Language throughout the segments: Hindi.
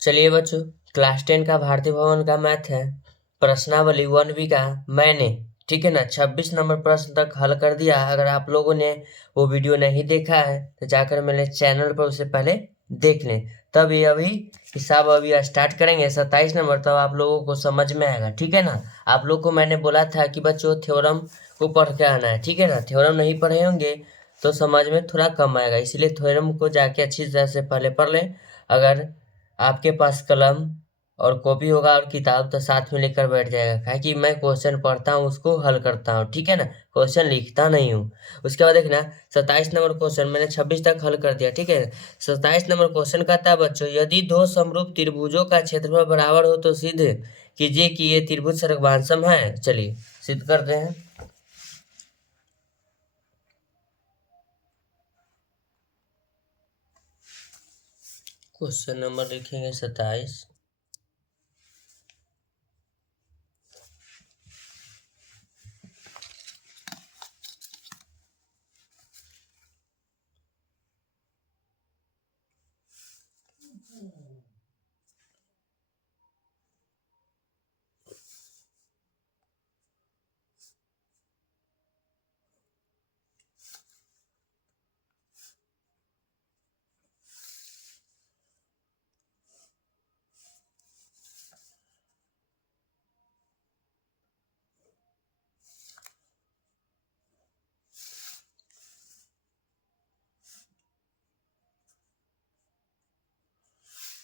चलिए बच्चों, क्लास 10 का भारतीय भवन का मैथ है। प्रश्नावली 1B का मैंने, ठीक है ना, 26 नंबर प्रश्न तक हल कर दिया। अगर आप लोगों ने वो वीडियो नहीं देखा है तो जाकर मेरे चैनल पर उसे पहले देख लें। तब ये अभी हिसाब अभी स्टार्ट करेंगे 27 नंबर, तब आप लोगों को समझ में आएगा, ठीक है ना। आप लोग को मैंने बोला था कि बच्चों थ्योरम को पढ़ के आना है, ठीक है ना। थ्योरम नहीं पढ़े होंगे तो समझ में थोड़ा कम आएगा, इसलिए थ्योरम को जाके अच्छी तरह से पहले पढ़ लें। अगर आपके पास कलम और कॉपी होगा और किताब तो साथ में लेकर बैठ जाएगा, काहे कि मैं क्वेश्चन पढ़ता हूँ उसको हल करता हूँ, ठीक है ना। क्वेश्चन लिखता नहीं हूँ। उसके बाद देखना 27 नंबर क्वेश्चन मैंने 26 तक हल कर दिया, ठीक है। 27 नंबर क्वेश्चन कहता है बच्चों, यदि दो समरूप त्रिभुजों का क्षेत्रफल बराबर हो तो सिद्ध कीजिए कि ये त्रिभुज सर्वसम है। चलिए सिद्ध करते हैं। क्वेश्चन नंबर लिखेंगे 27।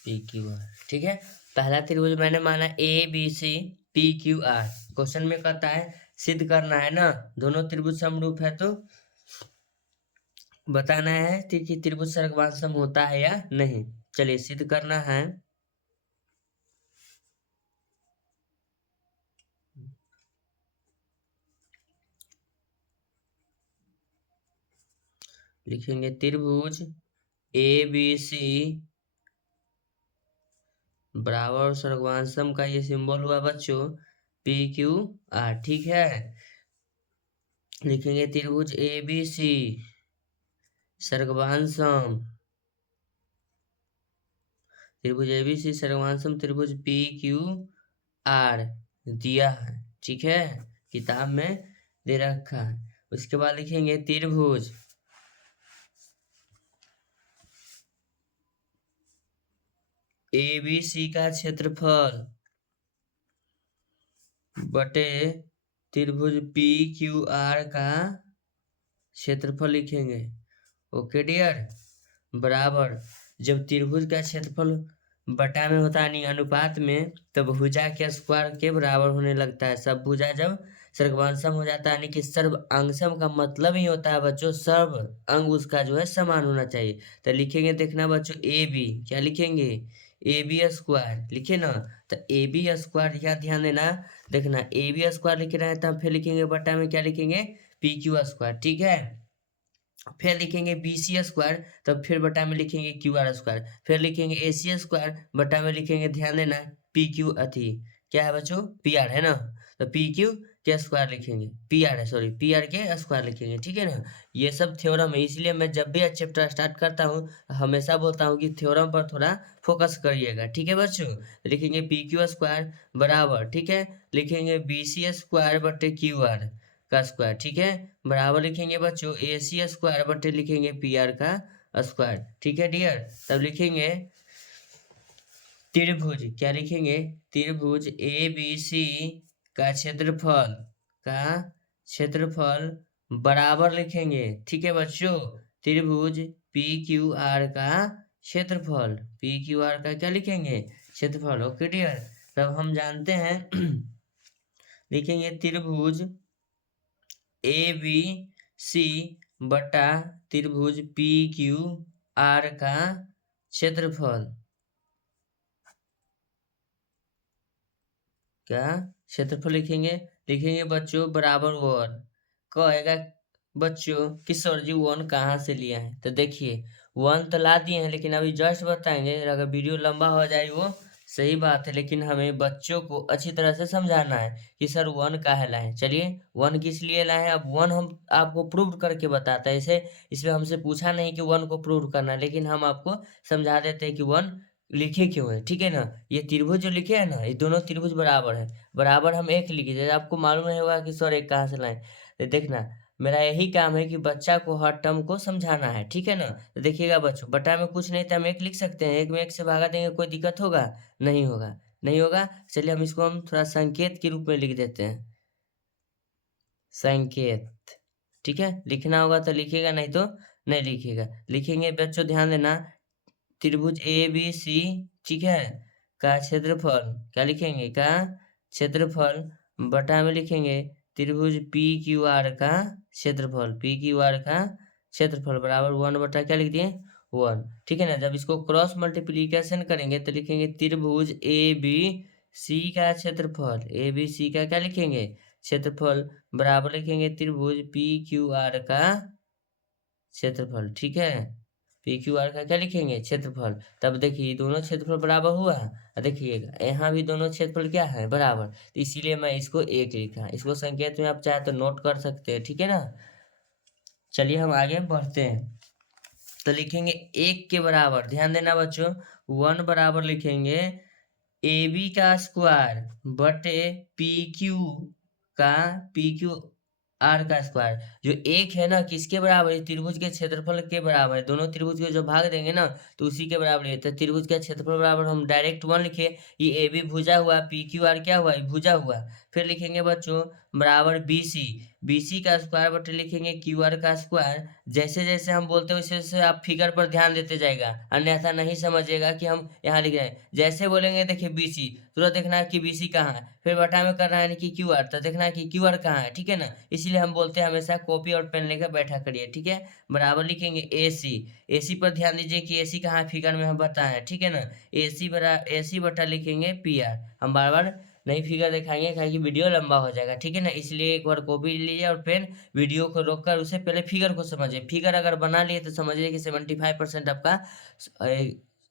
PQR, ठीक है। पहला त्रिभुज मैंने माना ABC PQR। क्वेश्चन में कहता है सिद्ध करना है ना, दोनों त्रिभुज समरूप है तो बताना है कि त्रिभुज सर्वसम होता है या नहीं। चलिए सिद्ध करना है। लिखेंगे त्रिभुज ABC बराबर सर्वसम का ये सिंबल हुआ बच्चों PQR, ठीक है। लिखेंगे त्रिभुज ABC सर्वसम, त्रिभुज ABC सर्वसम त्रिभुज PQR दिया है, ठीक है, किताब में दे रखा है। उसके बाद लिखेंगे त्रिभुज ABC का क्षेत्रफल बटे त्रिभुज PQR का क्षेत्रफल लिखेंगे। ओके डियर, बराबर जब त्रिभुज का क्षेत्रफल बटा में होता है यानी अनुपात में, तब भुजा के स्क्वायर के बराबर होने लगता है। सब भुजा जब सर्वसम हो जाता है यानी कि सर्व अंगसम का मतलब ही होता है बच्चों सर्व अंग उसका जो है समान होना चाहिए। तो लिखेंगे, देखना बच्चों AB, क्या लिखेंगे AB स्क्वायर, लिखे ना। तो AB स्क्वायर, क्या ध्यान देना, देखना AB स्क्वायर लिख रहे हैं तब फिर लिखेंगे बटा में क्या लिखेंगे PQ स्क्वायर, ठीक है। फिर लिखेंगे BC स्क्वायर, तब फिर बटा में लिखेंगे QR स्क्वायर, फिर लिखेंगे AC स्क्वायर, बटा में लिखेंगे, ध्यान देना PQ अथी क्या है बच्चों PR है ना। तो PQ के स्क्वायर लिखेंगे, PR है सॉरी PR के स्क्वायर लिखेंगे, ठीक है ना। ये सब थ्योरम है, इसलिए मैं जब भी चैप्टर स्टार्ट करता हूँ हमेशा बोलता हूँ कि थ्योरम पर थोड़ा फोकस करिएगा, ठीक है बच्चों। लिखेंगे PQ स्क्वायर बराबर, ठीक है, लिखेंगे BC स्क्वायर बटे QR का स्क्वायर, ठीक है, बराबर लिखेंगे बच्चों AC स्क्वायर बटे लिखेंगे PR का स्क्वायर, ठीक है डियर। तब लिखेंगे त्रिभुज, क्या लिखेंगे त्रिभुज ABC का क्षेत्रफल बराबर लिखेंगे, ठीक है बच्चों, त्रिभुज PQR का क्षेत्रफल, PQR का क्या लिखेंगे क्षेत्रफल। ओके डियर, तब हम जानते हैं लिखेंगे त्रिभुज ABC बटा त्रिभुज PQR का क्षेत्रफल, क्या क्षेत्रफल लिखेंगे, लिखेंगे बच्चों बराबर 1। कहेगा बच्चों कि सर जी 1 कहाँ से लिया है, तो देखिए 1 तो ला दिए हैं लेकिन अभी जस्ट बताएंगे, अगर वीडियो लंबा हो जाए वो सही बात है, लेकिन हमें बच्चों को अच्छी तरह से समझाना है कि सर 1 काहे लाए। चलिए 1 किस लिए लाए हैं, अब 1 हम आपको प्रूव करके बताते हैं। इसे इसमें हमसे पूछा नहीं कि 1 को प्रूव करना है, लेकिन हम आपको समझा देते हैं कि 1 लिखे क्यों है, ठीक है ना। ये त्रिभुज जो लिखे है ना, ये दोनों त्रिभुज बराबर है। बराबर हम एक लिखे, जैसे आपको मालूम नहीं होगा कि सर एक कहाँ से लाएं, तो देखना मेरा यही काम है कि बच्चा को हर टर्म को समझाना है, ठीक है ना। तो देखिएगा बच्चों, बटा में कुछ नहीं तो हम एक लिख सकते हैं, एक में एक से भागा देंगे, कोई दिक्कत होगा? नहीं होगा, नहीं होगा। चलिए हम इसको हम थोड़ा संकेत के रूप में लिख देते हैं, संकेत। ठीक है, लिखना होगा तो लिखिएगा, नहीं तो नहीं लिखिएगा। लिखेंगे बच्चों, ध्यान देना, त्रिभुज ए बी सी, ठीक है, का क्षेत्रफल, क्या लिखेंगे, का क्षेत्रफल, बटा में लिखेंगे त्रिभुज पी क्यू आर का क्षेत्रफल, पी क्यू आर का क्षेत्रफल बराबर 1 बटा क्या लिख दिए, 1। ठीक है ना। जब इसको क्रॉस मल्टीप्लीकेशन करेंगे तो लिखेंगे त्रिभुज ए बी सी का क्षेत्रफल, ए बी सी का क्या लिखेंगे, क्षेत्रफल, बराबर लिखेंगे त्रिभुज पी क्यू आर का क्षेत्रफल। ठीक है, पी क्यू आर का क्या लिखेंगे, क्षेत्रफल। तब देखिए दोनों क्षेत्रफल बराबर हुआ, देखिएगा यहाँ भी दोनों क्षेत्रफल क्या है, बराबर, तो इसीलिए मैं इसको एक लिखा। इसको संकेत में आप चाहे तो नोट कर सकते हैं, ठीक है ना। चलिए हम आगे बढ़ते हैं, तो लिखेंगे एक के बराबर, ध्यान देना बच्चों, 1 बराबर लिखेंगे ए बी का स्क्वायर बटे पी क्यू का, पी क्यू आर का स्क्वायर। जो एक है ना, किसके बराबर है, त्रिभुज के क्षेत्रफल के बराबर है। दोनों त्रिभुज को जो भाग देंगे ना तो उसी के बराबर है। तो त्रिभुज का क्षेत्रफल बराबर हम डायरेक्ट 1 लिखे, ये ए बी भुजा हुआ, पी क्यू आर क्या हुआ, ये भुजा हुआ। फिर लिखेंगे बच्चों बराबर बी सी, बी सी का स्क्वायर बटे लिखेंगे क्यू आर का स्क्वायर। जैसे जैसे हम बोलते हैं वैसे वैसे आप फिगर पर ध्यान देते जाएगा, अन्यथा नहीं समझिएगा कि हम यहाँ लिख रहे हैं। जैसे बोलेंगे देखिए बी सी, तुरंत देखना है कि बी सी कहाँ है, फिर बटा में करना है कि क्यू आर, तो देखना है कि क्यू आर कहाँ है, ठीक है ना। इसीलिए हम बोलते हैं हमेशा कॉपी और पेन लेकर बैठा करिए, ठीक है। बराबर लिखेंगे ए सी, ए सी पर ध्यान दीजिए कि ए सी कहाँ है, फिगर में हम बताएं, ठीक है ना। ए सी बरा ए सी बटा लिखेंगे पी आर। हम बार बार नहीं फिगर दिखाएंगे क्योंकि वीडियो लंबा हो जाएगा, ठीक है ना। इसलिए एक बार कॉपी लीजिए और पेन, वीडियो को रोककर उसे पहले फिगर को समझिए। फिगर अगर बना लिए तो समझिए कि 75% आपका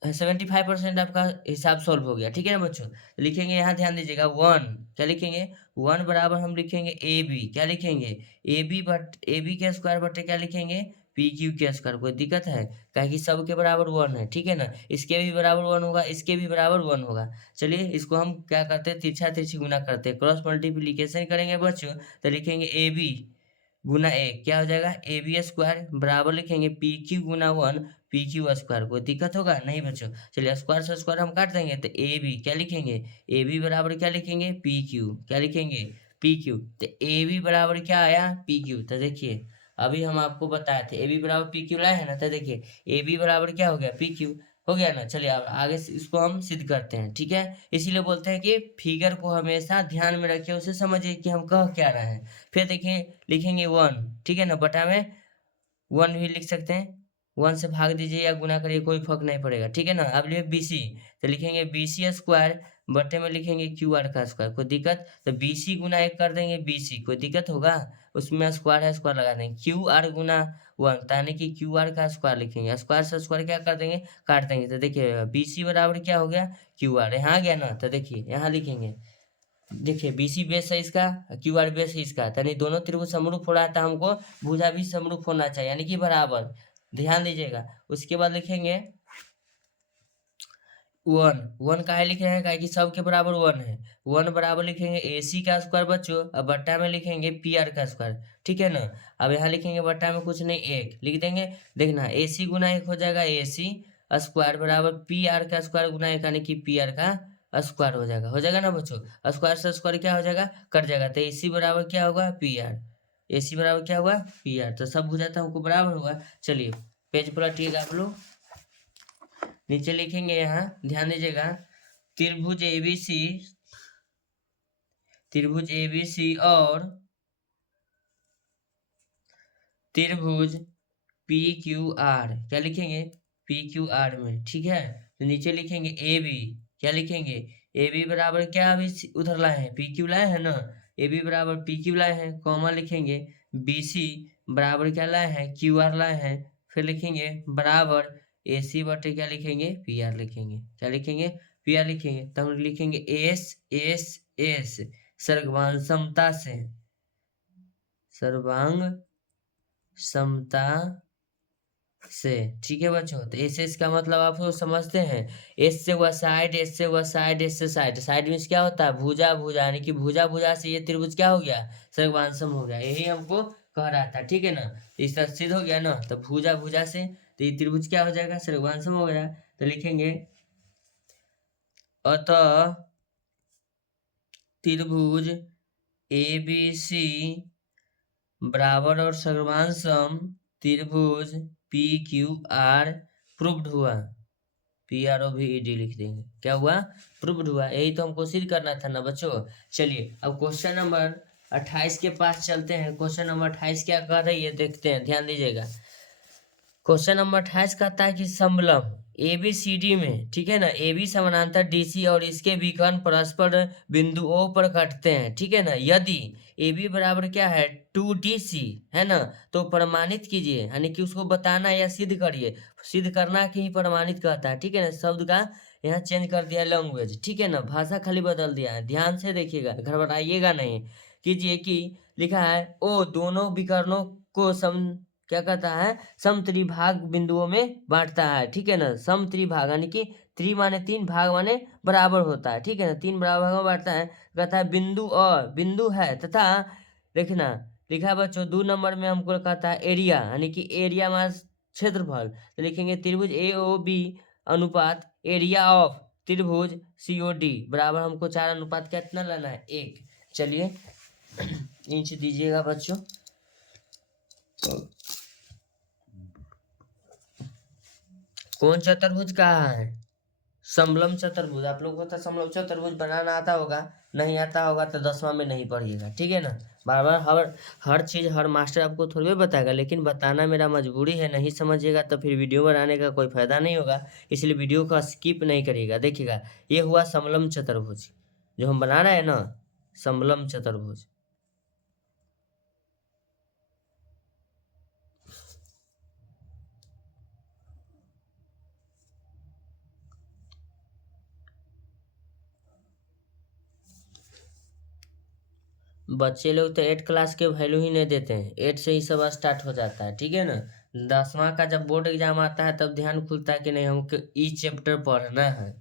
75% आपका हिसाब सॉल्व हो गया, ठीक है ना बच्चों। तो लिखेंगे यहाँ ध्यान दीजिएगा 1, क्या लिखेंगे, 1 बराबर हम लिखेंगे ए बी, क्या लिखेंगे, A B but A B के स्क्वायर बटे क्या लिखेंगे, पी क्यू के स्क्वायर। कोई दिक्कत है, क्या कि सब के बराबर 1 है, ठीक है ना। इसके भी बराबर 1 होगा, इसके भी बराबर 1 होगा। चलिए इसको हम क्या करते हैं, तिरछा तिरछी गुना करते हैं, क्रॉस मल्टीप्लीकेशन करेंगे बच्चों। तो लिखेंगे ए बी गुना ए, क्या हो जाएगा, ए बी स्क्वायर बराबर लिखेंगे पी क्यू गुना 1 पी क्यू स्क्वायर। कोई दिक्कत होगा नहीं बच्चों। चलिए स्क्वायर से स्क्वायर हम काट देंगे, तो ए बी क्या लिखेंगे, ए बी बराबर क्या लिखेंगे, पी क्यू, क्या लिखेंगे, पी क्यू। तो ए बी बराबर क्या आया, पी क्यू। तो देखिए अभी हम आपको बताए थे ए बी बराबर पी क्यू लाए हैं ना, तो देखिए ए बी बराबर क्या हो गया, पी क्यू हो गया ना। चलिए अब आगे से इसको हम सिद्ध करते हैं, ठीक है। इसीलिए बोलते हैं कि फिगर को हमेशा ध्यान में रखिए, उसे समझिए कि हम कह क्या रहे हैं। फिर देखिए लिखेंगे 1, ठीक है ना, बटा में 1 भी लिख सकते हैं, 1 से भाग दीजिए या गुना करिए, कोई फर्क नहीं पड़ेगा, ठीक है ना। अब लिए बी सी, तो लिखेंगे बी सी स्क्वायर बटे में लिखेंगे क्यू आर का स्क्वायर। कोई दिक्कत, तो बी सी गुना 1 कर देंगे बी सी, कोई दिक्कत होगा, उसमें स्क्वायर है, स्क्वायर लगा देंगे, क्यू आर गुना 1 यानी कि क्यू आर का स्क्वायर लिखेंगे, स्क्वायर से स्क्वायर क्या कर देंगे, काट देंगे। तो देखिए बी सी बराबर क्या हो गया, क्यू आर, यहाँ आ गया ना। तो देखिए यहाँ लिखेंगे, देखिए बीसी बेस है इसका, क्यू आर बेस है इसका, यानी दोनों त्रिभुज समरूप हो रहा है, तो हमको भुजा भी समरूप होना चाहिए, यानी कि बराबर। ध्यान दीजिएगा, उसके बाद लिखेंगे 1, 1 काहे लिखे हैं, काहे कि सब के बराबर 1 है। 1 बराबर लिखेंगे ए सी का स्क्वायर बच्चों, अब बट्टा में लिखेंगे पी आर का स्क्वायर, ठीक है ना। अब यहाँ लिखेंगे बट्टा में कुछ नहीं, एक लिख देंगे। देखना ए सी गुना 1 हो जाएगा ए सी स्क्वायर बराबर पी आर का स्क्वायर गुना 1 यानी कि पी आर का स्क्वायर हो जाएगा ना बच्चों। स्क्वायर से स्क्वायर क्या हो जाएगा, कट जाएगा, तो ए सी बराबर क्या होगा, पी आर। ए सी बराबर क्या हुआ, पी आर। तो सब बुझाता हमको बराबर हुआ। चलिए पेज पलटिएगा आप लोग, नीचे लिखेंगे यहाँ ध्यान दीजिएगा, त्रिभुज एबीसी, त्रिभुज एबीसी और त्रिभुज पी क्यू आर, क्या लिखेंगे, पी क्यू आर में, ठीक है। तो नीचे लिखेंगे ए बी, क्या लिखेंगे, ए बी बराबर क्या, अभी उधर लाए हैं पी क्यू लाए हैं ना, ए बी बराबर पी क्यू लाए हैं, कॉमा लिखेंगे बी सी बराबर क्या लाए हैं, क्यू आर लाए हैं। फिर लिखेंगे बराबर ए सी बटे क्या लिखेंगे, पी आर लिखेंगे, क्या लिखेंगे, पी आर लिखेंगे। तब हम लिखेंगे एस एस एस, सर्वांग समता से, सर्वांग समता से, ठीक है बच्चों। तो एस एस का मतलब आप लोग समझते हैं, एस से हुआ साइड, एस से हुआ साइड, एस से साइड। साइड मीन्स क्या होता है, भुजा भुजा, यानी कि भुजा भुजा से ये त्रिभुज क्या हो गया, सर्वांशम हो गया। यही हमको कह रहा था, ठीक है ना। तो इसका सिद्ध हो गया ना, तो भुजा भुजा से तो ये त्रिभुज क्या हो जाएगा, सर्वांशम हो गया। तो लिखेंगे अतः त्रिभुज ए बी सी बराबर और सर्वांशम त्रिभुज पी क्यू आर प्रूव्ड हुआ। PROVED लिख देंगे, क्या हुआ, प्रूव्ड हुआ। यही तो हमको सिद्ध करना था ना बच्चों। चलिए अब क्वेश्चन नंबर 28 के पास चलते हैं। क्वेश्चन नंबर 28 क्या कर रही है देखते हैं, ध्यान दीजिएगा। क्वेश्चन नंबर 28 कहता है कि समलंब ABCD में, ठीक है ना, AB समानांतर DC और इसके विकर्ण परस्पर बिंदु O पर कटते हैं, ठीक है ना। यदि AB बराबर क्या है 2DC है ना, तो प्रमाणित कीजिए, यानी कि उसको बताना या सिद्ध करिए। सिद्ध करना की ही प्रमाणित कहता है, ठीक है ना। शब्द का यहाँ चेंज कर दिया लैंग्वेज, ठीक है ना, भाषा खाली बदल दिया है। ध्यान से देखिएगा, घबराइएगा नहीं। कीजिए कि लिखा है ओ दोनों विकर्णों को क्या कहता है, समत्रिभाग बिंदुओं में बांटता है, ठीक है ना। समत्रिभाग यानी कि त्रि माने तीन, भाग माने बराबर होता है, ठीक है ना। तीन बराबर भागों में बांटता है। कहता है बिंदु और बिंदु है तथा, देखना लिखा है बच्चों 2 नंबर में हमको कहता है एरिया, यानी कि एरिया मास क्षेत्रफल। तो लिखेंगे त्रिभुज AOB अनुपात एरिया ऑफ त्रिभुज COD बराबर हमको 4 अनुपात कितना लाना है, 1। चलिए इंच दीजिएगा बच्चों। कौन चतुर्भुज कहा है, समलम चतुर्भुज। आप लोगों को तो समलम चतुर्भुज बनाना आता होगा, नहीं आता होगा तो 10वां में नहीं पढ़िएगा, ठीक है ना। बार बार हर चीज़ हर मास्टर आपको थोड़ी बताएगा, लेकिन बताना मेरा मजबूरी है। नहीं समझिएगा तो फिर वीडियो बनाने का कोई फायदा नहीं होगा, इसलिए वीडियो का स्किप नहीं करिएगा। देखिएगा ये हुआ समलम चतुर्भुज जो हम बना रहे हैं ना, समलम चतुर्भुज। बच्चे लोग तो 8 क्लास के वैल्यू ही नहीं देते हैं, 8 से ही सब स्टार्ट हो जाता है, ठीक है ना। 10वां का जब बोर्ड एग्जाम आता है तब ध्यान खुलता है कि नहीं हमको ई चैप्टर पढ़ना है।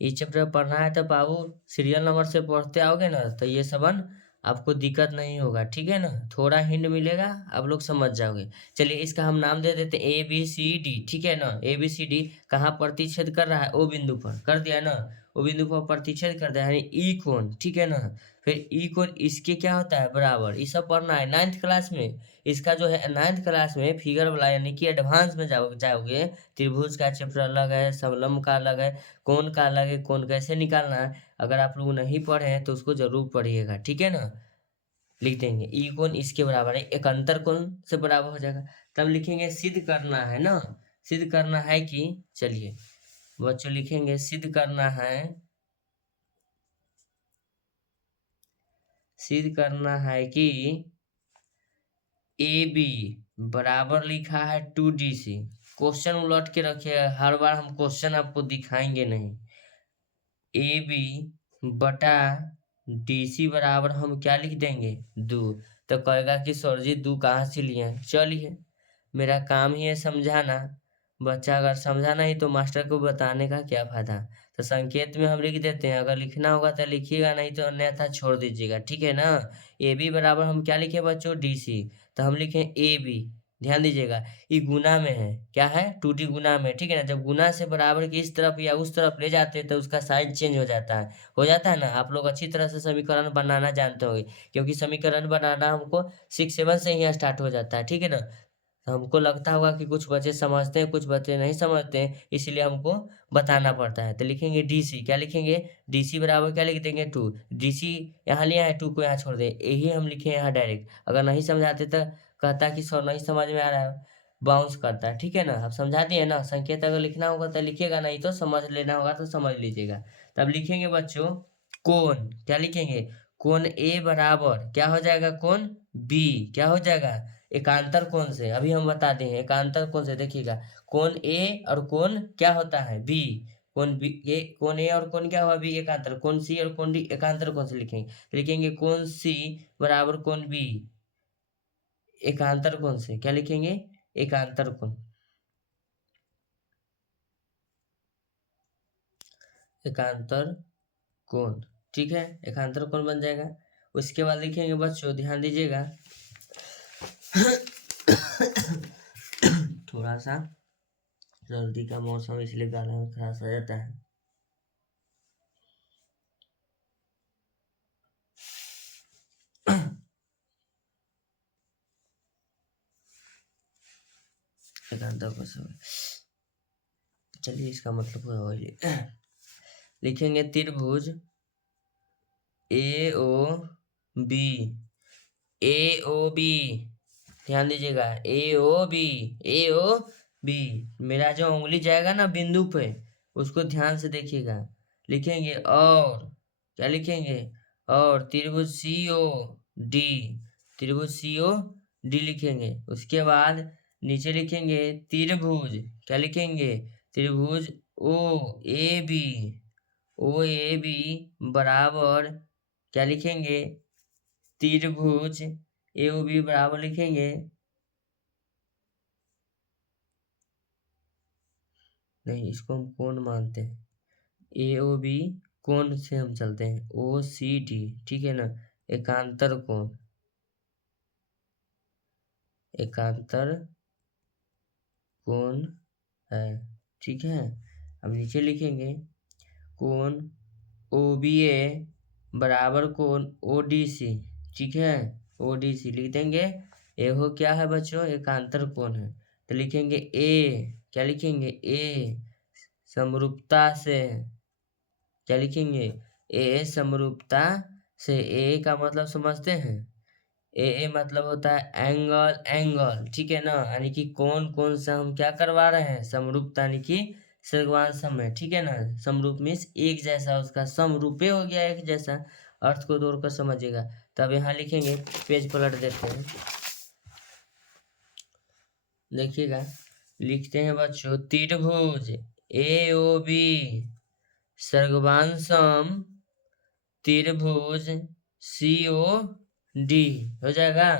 ई चैप्टर पढ़ना है तो बाबू सीरियल नंबर से पढ़ते आओगे ना, तो ये सबन आपको दिक्कत नहीं होगा, ठीक है ना। थोड़ा हिंट मिलेगा, आप लोग समझ जाओगे। चलिए इसका हम नाम दे देते हैं ABCD, ठीक है ना। ABCD कहाँ प्रतिच्छेद कर रहा है, ओ बिंदु पर कर दिया ना, ओ बिंदु पर प्रतिच्छेद कर दिया, यानी ई कोण, ठीक है ना। फिर ई कोण इसके क्या होता है, बराबर। ये सब पढ़ना है 9th क्लास में। इसका जो है 9th क्लास में फिगर वाला, यानी कि एडवांस में जाओगे। त्रिभुज का चैप्टर अलग है, समलंब का अलग है, कौन का अलग है, कौन कैसे निकालना है। अगर आप लोग नहीं पढ़े हैं तो उसको जरूर पढ़िएगा, ठीक है ना। लिख देंगे ई कोण इसके बराबर है, एक अंतर कोण से बराबर हो जाएगा। तब लिखेंगे सिद्ध करना है ना, सिद्ध करना है कि, चलिए बच्चों लिखेंगे सिद्ध करना है, सिद्ध करना है कि AB बराबर लिखा है 2DC। क्वेश्चन उलट के रखिएगा, हर बार हम क्वेश्चन आपको दिखाएंगे नहीं। AB बटा DC बराबर हम क्या लिख देंगे, 2। तो कहेगा कि सर जी 2 कहाँ से लिए हैं। चलिए मेरा काम ही है समझाना, बच्चा अगर समझा नहीं तो मास्टर को बताने का क्या फायदा। तो संकेत में हम लिख देते हैं, अगर लिखना होगा तो लिखिएगा, नहीं तो अन्यथा छोड़ दीजिएगा, ठीक है ना। AB बराबर हम क्या लिखे बच्चों, DC। तो हम लिखे AB, ध्यान दीजिएगा ये गुना में है, क्या है 2D गुना में, ठीक है ना। जब गुना से बराबर की इस तरफ या उस तरफ ले जाते हैं तो उसका साइन चेंज हो जाता है ना। आप लोग अच्छी तरह से समीकरण बनाना जानते होंगे, क्योंकि समीकरण बनाना हमको 6 7 से ही स्टार्ट हो जाता है, ठीक है ना। तो हमको लगता होगा कि कुछ बच्चे समझते हैं, कुछ बच्चे नहीं समझते हैं, इसलिए हमको बताना पड़ता है। तो लिखेंगे DC, क्या लिखेंगे, DC बराबर क्या लिख देंगे 2। DC यहाँ लिया है, 2 को यहाँ छोड़ दे, यही हम लिखे यहाँ डायरेक्ट। अगर नहीं समझाते तो कहता कि सर नहीं समझ में आ रहा है, बाउंस करता है, ठीक है ना। आप समझा दिए ना। संकेत अगर लिखना होगा तो लिखिएगा, नहीं तो समझ लेना होगा तो समझ लीजिएगा। तब लिखेंगे बच्चों कोण, क्या लिखेंगे, कोण A बराबर क्या हो जाएगा, कोण B क्या हो जाएगा, एकांतर कोण से। अभी हम बता दें एकांतर कोण से, देखिएगा कोण A और कोण क्या होता है B। कोण B, कोण A और कोण क्या हुआ B, एकांतर। कोण C और कोण D एकांतर कोण से लिखेंगे। लिखेंगे कोण C बराबर कोण B एकांतर कोण से, क्या लिखेंगे, एकांतर कोण। एकांतर कोण, ठीक है, एकांतर कोण बन जाएगा। उसके बाद लिखेंगे बच्चों, ध्यान दीजिएगा थोड़ा सा सर्दी का मौसम इसलिए गला में खराश आ जाता है। एकांतर को चलिए इसका मतलब लिखेंगे त्रिभुज ए ओ बी, ए ओ बी, ध्यान दीजिएगा ए ओ बी, ए ओ बी, मेरा जो उंगली जाएगा ना बिंदु पे उसको ध्यान से देखिएगा। लिखेंगे और क्या लिखेंगे, और त्रिभुज सी ओ डी, त्रिभुज सी ओ डी लिखेंगे। उसके बाद नीचे लिखेंगे त्रिभुज, क्या लिखेंगे, त्रिभुज ओ A B, O A B बराबर क्या लिखेंगे, त्रिभुज ए ओ बी बराबर लिखेंगे, नहीं इसको हम कोण मानते हैं, ए ओ बी कोण से हम चलते हैं, ओ सी डी, ठीक है ना, एकांतर कोण, एकांतर कोण है, ठीक है। अब नीचे लिखेंगे कोण ओ बी ए बराबर कोण ओ डी सी, ठीक है, ओ डी सी लिख देंगे। ए हो क्या है बच्चों, एकांतर कोण है, तो लिखेंगे ए, क्या लिखेंगे ए समरूपता से, क्या लिखेंगे ए समरूपता से, ए का मतलब समझते हैं, ए मतलब होता है एंगल, एंगल, ठीक है ना, यानी कि कौन कौन सा हम क्या करवा रहे हैं, समरूपता, यानी कि सर्ववान सम है, ठीक है ना, समरूप मीन्स एक जैसा, उसका समरूपे हो गया एक जैसा, अर्थ को तोड़कर समझिएगा। तब यहाँ लिखेंगे, पेज पलट देते हैं, देखिएगा लिखते हैं बच्चों, त्रिभुज ए ओ बी सर्ववान सम त्रिभुज सी ओ डी हो जाएगा।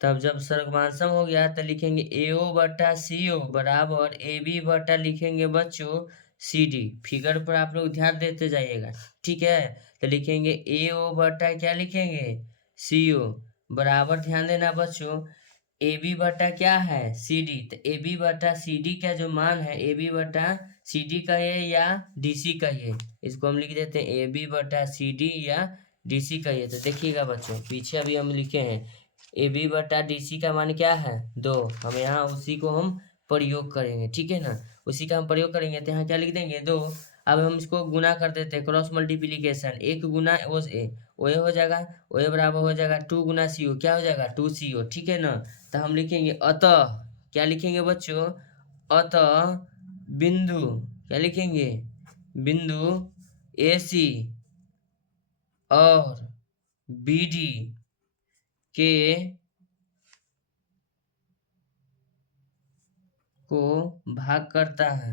तब जब सर्वमांसम हो गया तो लिखेंगे ए ओ बटा सी ओ बराबर ए बी बटा लिखेंगे बच्चों सी डी। फिगर पर आप लोग ध्यान देते जाइएगा, ठीक है। तो लिखेंगे ए ओ बटा क्या लिखेंगे सी ओ बराबर, ध्यान देना बच्चों, ए बी बटा क्या है सी डी, तो ए बी बटा सी डी का जो मान है ए बी बटा सी डी का ये या डी सी का ये, इसको हम लिख देते हैं ए बी बटा सी डी या डी सी का ये। तो देखिएगा बच्चों पीछे अभी हम लिखे हैं ए बी बटा डी सी का मान क्या है 2, हम यहाँ उसी को हम प्रयोग करेंगे, ठीक है ना, उसी का हम प्रयोग करेंगे। तो यहाँ क्या लिख देंगे 2। अब हम इसको गुना कर देते हैं, क्रॉस मल्टीप्लीकेशन, 1 गुना ओ ए हो जाएगा, ओ ए बराबर हो जाएगा 2 गुना सी ओ, क्या हो जाएगा 2 सी ओ, ठीक है ना। तो हम लिखेंगे अतः, क्या लिखेंगे बच्चों, अतः बिंदु, क्या लिखेंगे बिंदु ए सी और बी डी के को भाग करता है,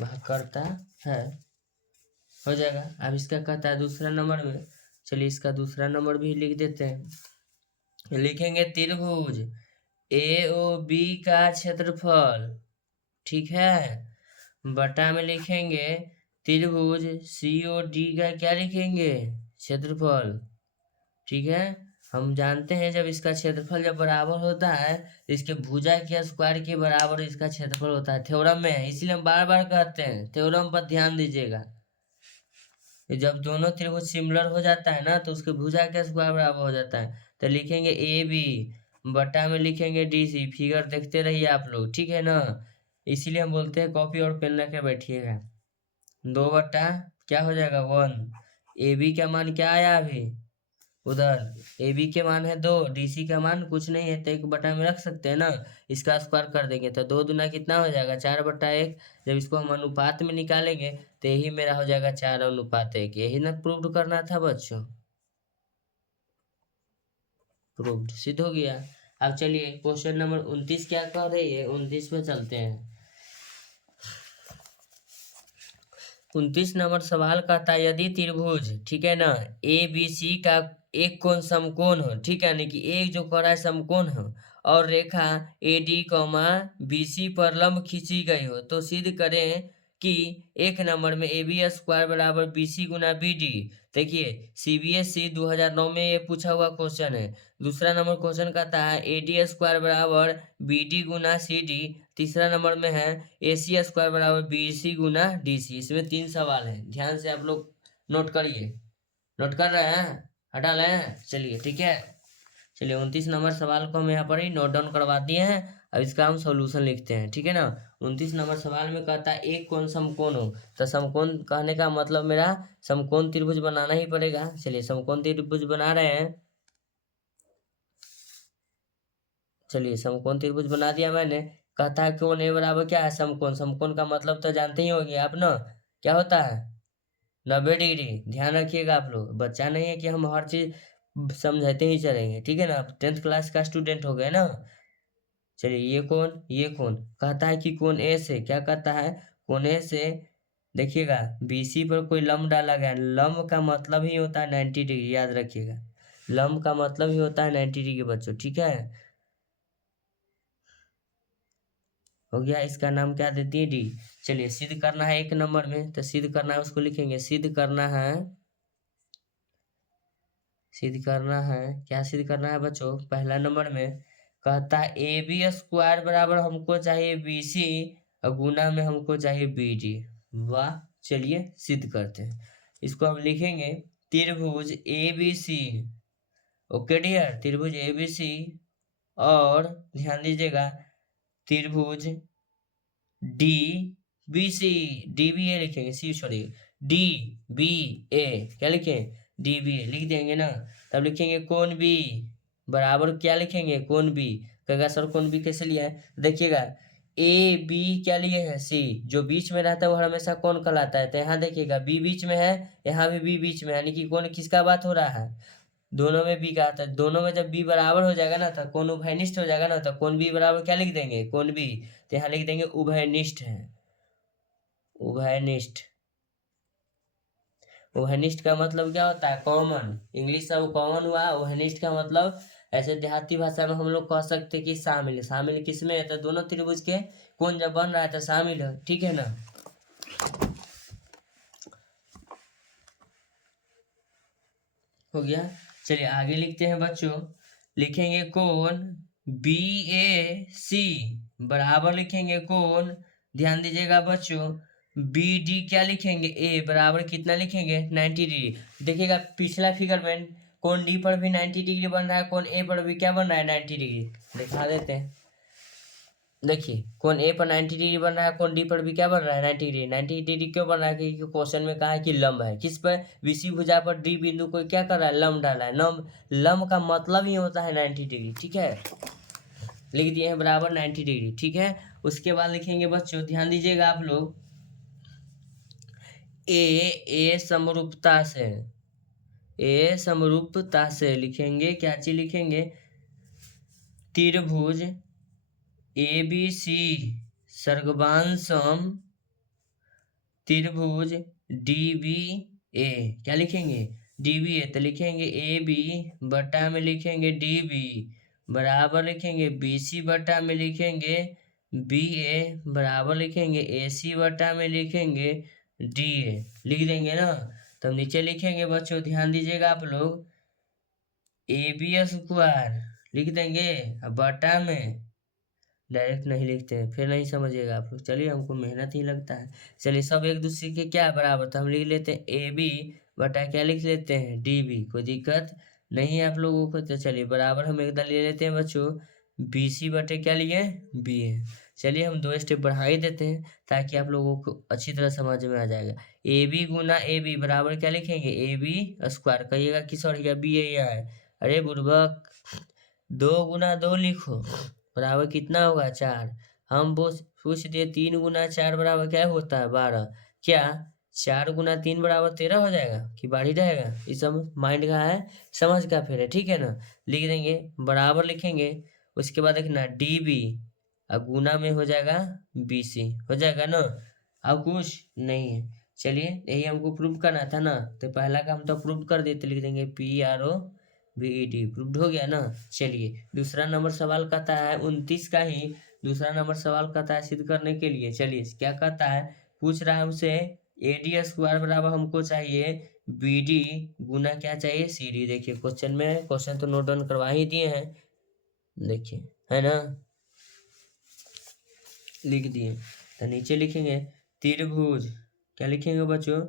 भाग करता है, हो जाएगा। अब इसका कहता है दूसरा नंबर में, चलिए इसका दूसरा नंबर भी लिख देते हैं। लिखेंगे त्रिभुज ए ओ बी का क्षेत्रफल, ठीक है, बटा में लिखेंगे त्रिभुज सी ओ डी का क्या लिखेंगे क्षेत्रफल, ठीक है। हम जानते हैं जब इसका क्षेत्रफल जब बराबर होता है तो इसके भुजा के स्क्वायर के बराबर इसका क्षेत्रफल होता है, थ्योरम में है, इसलिए हम बार बार कहते हैं, थ्योरम पर ध्यान दीजिएगा। जब दोनों त्रिभुज सिमिलर हो जाता है ना तो उसके भुजा के स्क्वायर बराबर हो जाता है। तो लिखेंगे ए बी बटा में लिखेंगे डी सी, फिगर देखते रहिए आप लोग, ठीक है ना, इसीलिए हम बोलते हैं कॉपी और पेन लेकर बैठिएगा। 2 बटा क्या हो जाएगा 1, ए बी का मान क्या आया अभी उधर, ए बी के मान है 2, डी सी का मान कुछ नहीं है तो 1 बटा में रख सकते हैं ना, इसका स्क्वायर कर देंगे तो 2 दूना कितना हो जाएगा 4 बटा 1। जब इसको हम अनुपात में निकालेंगे तो यही मेरा हो जाएगा 4 अनुपात 1, यही ना प्रूव करना था बच्चों, प्रूव्ड, सिद्ध हो गया। अब चलिए क्वेश्चन नंबर 29 क्या कह रही है, 29 पे चलते हैं। 29 नंबर सवाल कहता है यदि त्रिभुज, ठीक है ना, ए बी सी का एक कोण समकोण हो, ठीक है, यानी कि एक जो कह रहा है समकोण हो और रेखा AD, BC पर लंब खींची गई हो तो सिद्ध करें कि एक नंबर में AB स्क्वायर बराबर BC गुना BD। देखिए CBSE 2009 में ये पूछा हुआ क्वेश्चन है। दूसरा नंबर क्वेश्चन कहता है AD स्क्वायर बराबर BD गुना CD। तीसरा नंबर में है AC स्क्वायर बराबर BC गुना DC। इसमें 3 सवाल है, ध्यान से आप लोग नोट करिए। नोट कर रहे हैं, हटा लें, चलिए ठीक है। चलिए 29 नंबर सवाल को हम यहाँ पर ही नोट डाउन करवा दिए हैं। अब इसका हम सॉल्यूशन लिखते हैं, ठीक है ना। 29 नंबर सवाल में कहता है एक कोण समकोण हो, तो समकोण कहने का मतलब मेरा समकोण त्रिभुज बनाना ही पड़ेगा। चलिए समकोण त्रिभुज बना रहे हैं। चलिए समकोण त्रिभुज बना दिया मैंने। कहता है कोण ए बराबर क्या है, समकोण। समकोण का मतलब तो जानते ही होंगे आप ना, क्या होता है 90 डिग्री। ध्यान रखिएगा आप लोग, बच्चा नहीं है कि हम हर चीज समझाते ही चलेंगे, ठीक है ना। 10th क्लास का स्टूडेंट हो गए ना। चलिए ये कौन कहता है कि कोण ए से, क्या कहता है कोण ए से, देखिएगा BC पर कोई लंब डाला गया। लंब का मतलब ही होता है 90 डिग्री, याद रखिएगा। लंब का मतलब ही होता है 90 डिग्री बच्चों, ठीक है। हो गया, इसका नाम क्या देती है D। चलिए सिद्ध करना है एक नंबर में, तो सिद्ध करना है उसको लिखेंगे। सिद्ध करना है, सिद्ध करना है, क्या सिद्ध करना है बच्चों। पहला नंबर में कहता है AB स्क्वायर बराबर हमको चाहिए BC और गुना में हमको चाहिए BD। वाह, चलिए सिद्ध करते हैं। इसको हम लिखेंगे त्रिभुज ABC। ओके डियर, त्रिभुज ABC और ध्यान दीजिएगा त्रिभुज DBC। DBA लिखेंगे, सी सॉरी DBA, क्या लिखें DBA लिख देंगे ना। तब लिखेंगे कोण B बराबर क्या लिखेंगे कोण B। कहेगा सर कोण B कैसे लिया है, देखिएगा AB क्या लिए है C, जो बीच में रहता है वो हमेशा कोण कहलाता है। तो यहाँ देखिएगा B बीच में है, यहाँ भी B बीच में है, यानी कि कोण किसका बात हो रहा है, दोनों में B का आता है। दोनों में जब B बराबर हो जाएगा ना तो कोण उभयनिष्ठ हो जाएगा ना, तो कोण B बराबर क्या लिख देंगे कोण B। तो यहाँ लिख देंगे उभयनिष्ठ है। उभयनिष्ठ, उभयनिष्ठ का मतलब क्या होता है कॉमन, इंग्लिश सब कॉमन हुआ। उभयनिष्ठ का मतलब ऐसे देहाती भाषा में हम लोग कह सकते कि शामिल। शामिल किसमें है, तो दोनों त्रिभुज के कोण जब बन रहा है तो शामिल है, ठीक है ना। हो गया, चलिए आगे लिखते हैं बच्चों। लिखेंगे कोण BAC बराबर लिखेंगे कोण, ध्यान दीजिएगा बच्चों BD क्या लिखेंगे A बराबर कितना लिखेंगे 90 डिग्री। देखिएगा पिछला फिगर में कोण D पर भी 90 डिग्री बन रहा है, कोण A पर भी क्या बन रहा है 90 डिग्री। दिखा देते हैं, देखिए कोण A पर 90 डिग्री बन रहा है, कोण D पर भी क्या बन रहा है 90 डिग्री। 90 डिग्री क्यों बन रहा है, क्योंकि क्वेश्चन में कहा है कि लंब है किस पर, BC भुजा पर D बिंदु को क्या कर रहा है लंब डाला है। लंब का मतलब ही होता है 90 डिग्री, ठीक है। लिख दिए हैं बराबर 90 डिग्री, ठीक है। उसके बाद लिखेंगे बच्चों, ध्यान दीजिएगा आप लोग ए समरूपता से, ए समरूपता से लिखेंगे क्या चीज लिखेंगे त्रिभुज ABC सर्गवांशम त्रिभुज DBA, क्या लिखेंगे DBA। तो लिखेंगे AB बटा में लिखेंगे DB बराबर लिखेंगे BC बटा में लिखेंगे BA बराबर लिखेंगे AC बटा में लिखेंगे DA। लिख देंगे ना। तब नीचे लिखेंगे बच्चों, ध्यान दीजिएगा आप लोग AB स्क्वायर लिख देंगे, बटा में डायरेक्ट नहीं लिखते हैं, फिर नहीं समझिएगा आप लोग। चलिए हमको मेहनत ही लगता है। चलिए सब एक दूसरे के क्या बराबर, तो हम लिख लेते हैं AB बटा क्या लिख लेते हैं DB, कोई दिक्कत नहीं है आप लोगों को। तो चलिए बराबर हम एकदम ले लेते हैं बच्चों BC बटे क्या लिए BA। चलिए हम 2 स्टेप बढ़ा ही देते हैं ताकि आप लोगों को अच्छी तरह समझ में आ जाएगा। AB गुना AB बराबर क्या लिखेंगे AB स्क्वायर, कहिएगा किस और BA है, अरे बुर्बक 2 गुना 2 लिखो बराबर कितना होगा 4। हम पूछ दिए 3 गुना 4 बराबर क्या होता है 12। क्या 4 गुना 3 बराबर 13 हो जाएगा कि बाढ़ ही रहेगा। इस सब माइंड का है, समझ का फिर है, ठीक है ना। लिख देंगे बराबर लिखेंगे, उसके बाद देखना DB और गुना में हो जाएगा BC, हो जाएगा ना। अब कुछ नहीं है। चलिए यही हमको प्रूव करना था ना, तो पहला काम तो प्रूव कर देते, लिख देंगे PRO BED प्रूव्ड हो गया ना। चलिए दूसरा नंबर सवाल कहता है 29 का ही दूसरा नंबर सवाल कहता है सिद्ध करने के लिए। चलिए क्या कहता है, पूछ रहा है हमसे AD स्क्वायर बराबर हमको चाहिए BD गुना क्या चाहिए CD। देखिए क्वेश्चन में, क्वेश्चन तो नोट डाउन करवा ही दिए हैं, देखिए है ना, लिख दिए। तो नीचे लिखेंगे त्रिभुज, क्या लिखेंगे बच्चों,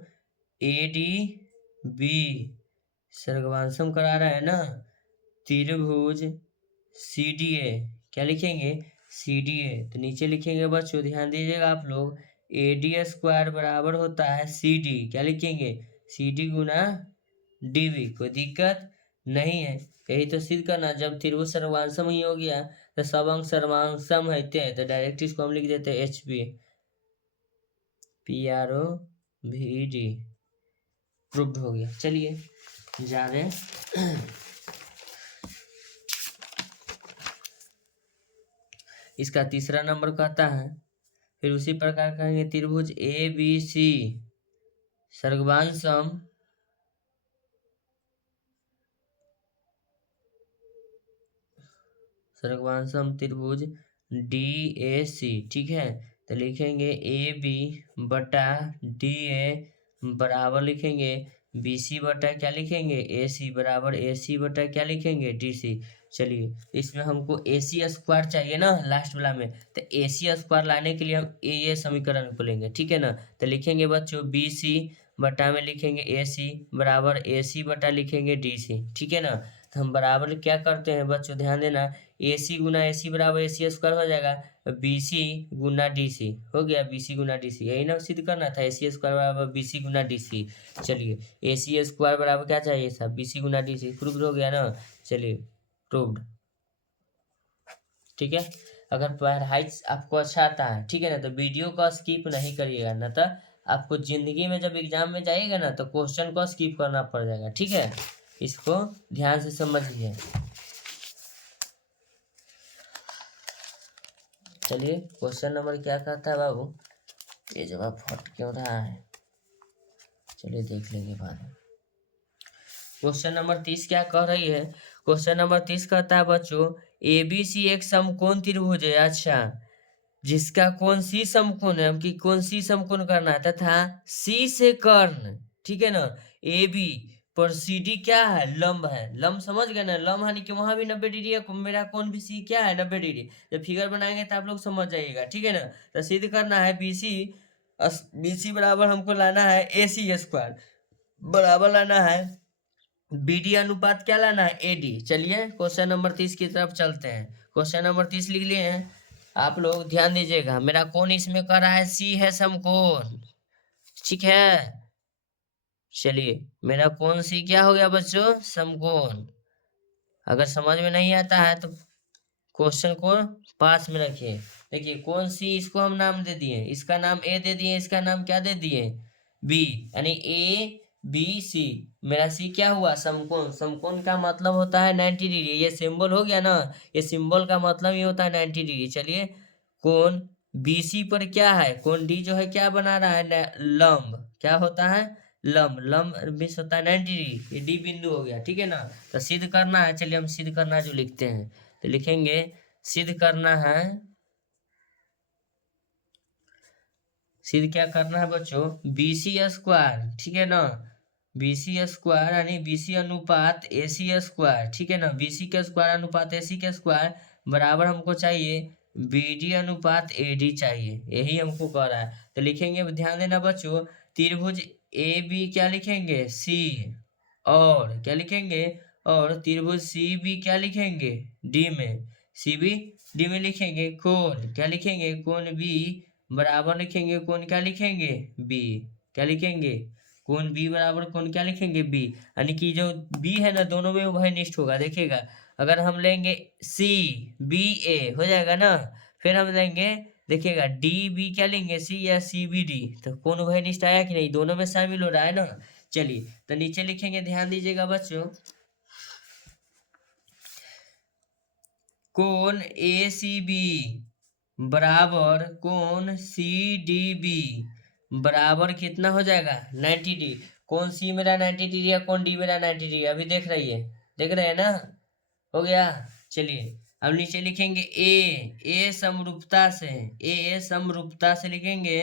ADB सर्गवांशम करा रहा है ना, त्रिभुज CDA, क्या लिखेंगे CDA। तो नीचे लिखेंगे बच्चों, ध्यान दीजिएगा आप लोग, AD स्क्वायर बराबर होता है CD, क्या लिखेंगे CD गुना DB। कोई दिक्कत नहीं है, यही तो सिद्ध करना। जब त्रिभुज सर्वांशम ही हो गया तो सब अंक सर्वांशम है, तो डायरेक्ट इसको हम लिख देते हैं HB PROVD प्रूव्ड हो गया। चलिए जा रहे हैं इसका तीसरा नंबर कहता है, फिर उसी प्रकार कहेंगे त्रिभुज ABC सर्गवांशम त्रिभुज DAC, ठीक है। तो लिखेंगे AB बटा DA बराबर लिखेंगे BC बटा क्या लिखेंगे AC बराबर AC बटा क्या लिखेंगे DC। चलिए इसमें हमको AC स्क्वायर चाहिए ना लास्ट वाला में, तो AC स्क्वायर लाने के लिए हम ये समीकरण को लेंगे, ठीक है ना। तो लिखेंगे बच्चों BC बटा में लिखेंगे AC बराबर AC बटा लिखेंगे DC, ठीक है ना। तो हम बराबर क्या करते हैं बच्चों, ध्यान देना, AC गुना AC बराबर AC स्क्वायर हो जाएगा, BC गुना DC हो गया, BC गुना DC, यही ना सिद्ध करना था, AC स्क्वायर बराबर BC गुना DC। चलिए AC स्क्वायर बराबर क्या चाहिए था, BC गुना DC, प्रूव्ड हो गया ना। चलिए प्रूव्ड, ठीक है। अगर पढ़ाई आपको अच्छा आता है, ठीक है ना, तो वीडियो को स्किप नहीं करिएगा, ना तो आपको जिंदगी में जब एग्जाम में जाइएगा ना तो क्वेश्चन को स्किप करना पड़ जाएगा, ठीक है। इसको ध्यान से समझिए। चलिए क्वेश्चन नंबर क्या कहता है बाबू, ये जवाब फट क्यों रहा है, चलिए देख लेंगे बाद में। क्वेश्चन नंबर 30 क्या कह रही है, क्वेश्चन नंबर 30 कहता है बच्चों ABC एक समकोण त्रिभुज है, अच्छा, जिसका कोण C समकोण है, हमकी कोण C समकोण करना है, तथा C से कर्ण, ठीक है ना, AB पर CD क्या है, लंब है। लंब समझ गए ना, लंब है कि वहां भी 90 डिग्री है, मेरा कोण भी C क्या है 90 डिग्री। जब फिगर बनाएंगे तो आप लोग समझ जाइएगा, ठीक है ना। तो सिद्ध करना है BC बराबर हमको लाना है AC स्क्वायर बराबर लाना है BD अनुपात क्या लाना है AD। चलिए क्वेश्चन नंबर 30 की तरफ चलते हैं। क्वेश्चन नंबर 30 लिख लिए हैं आप लोग, ध्यान दीजिएगा, मेरा कोण इसमें कर रहा है C है समकोण, ठीक है। चलिए मेरा कोण C क्या हो गया बच्चों, समकोण। अगर समझ में नहीं आता है तो क्वेश्चन को पास में रखिए। देखिए कोण C, इसको हम नाम दे दिए, इसका नाम A दे दिए, इसका नाम क्या दे दिए B, यानी ABC। मेरा C क्या हुआ, समकोण। समकोण का मतलब होता है 90 डिग्री, ये सिंबल हो गया ना, ये सिंबल का मतलब ये होता है 90 डिग्री। चलिए कोण BC पर क्या है, कोण D जो है क्या बना रहा है, लंब, क्या होता है लंब, लंब बीस होता है 90 डिग्री, ये D बिंदु हो गया, ठीक है ना। तो सिद्ध करना है, चलिए हम सिद्ध करना जो लिखते हैं, तो लिखेंगे सिद्ध करना है, सिद्ध क्या करना है बच्चों, BC स्क्वायर, ठीक है ना, BC स्क्वायर यानी BC अनुपात AC स्क्वायर, ठीक है ना, BC के स्क्वायर अनुपात AC के स्क्वायर बराबर हमको चाहिए BD अनुपात AD चाहिए, यही हमको कह रहा है। तो लिखेंगे, ध्यान देना बच्चों, त्रिभुज AB क्या लिखेंगे C, और क्या लिखेंगे, और त्रिभुज CB क्या लिखेंगे D में, CB D में लिखेंगे, कोण क्या लिखेंगे, कोण B बराबर लिखेंगे, कोण क्या लिखेंगे B, क्या लिखेंगे कोण B बराबर कोण क्या लिखेंगे B, यानी कि जो B है ना दोनों में उभयनिष्ठ होगा। देखिएगा अगर हम लेंगे CBA हो जाएगा ना, फिर हम लेंगे, देखिएगा DB क्या लेंगे C या CBD, तो कोण उभयनिष्ठ आया कि नहीं, दोनों में शामिल हो रहा है ना। चलिए तो नीचे लिखेंगे, ध्यान दीजिएगा बच्चों, कोण ACB बराबर कोण CDB बराबर कितना हो जाएगा 90 डिग्री। कोण C मेरा 90 डिग्री है, कोण D मेरा 90 डिग्री, अभी देख रही है देख रहे हैं ना, हो गया। चलिए अब नीचे लिखेंगे ए समरूपता से, ए समरूपता से लिखेंगे।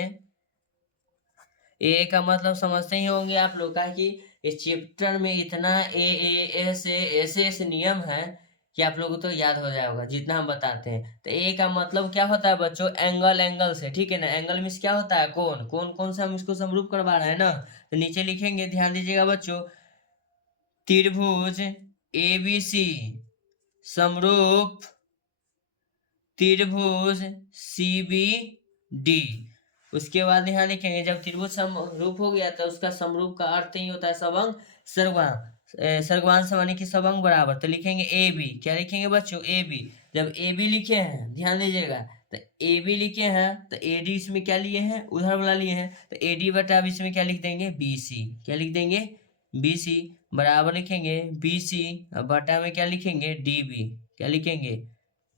ए का मतलब समझते ही होंगे आप लोग का कि इस चैप्टर में इतना ऐसे ऐसे ऐसे नियम है कि आप लोगों को तो याद हो जाएगा जितना हम बताते हैं। तो ए का मतलब क्या होता है बच्चों, एंगल, एंगल से, ठीक है ना। एंगल मीन्स क्या होता है, कौन कौन कौन सा हम इसको समरूप करवा रहे हैं ना। तो नीचे लिखेंगे, ध्यान दीजिएगा बच्चों, त्रिभुज एबीसी समरूप त्रिभुज CBD। उसके बाद यहाँ लिखेंगे, जब त्रिभुज समरूप हो गया तो उसका समरूप का अर्थ ही होता है सबंग सर्वगान, सर्वगान समानी की सबंग बराबर। तो लिखेंगे ए बी, क्या लिखेंगे बच्चों, ए बी। जब ए बी लिखे हैं, ध्यान दीजिएगा, तो ए बी लिखे हैं तो ए डी इसमें क्या लिए हैं, उधर वाला लिए हैं, तो ए डी बटा अब इसमें क्या लिख देंगे, बी सी। क्या लिख देंगे, बी सी बराबर लिखेंगे बी सी, बटा में क्या लिखेंगे, डी बी। क्या लिखेंगे,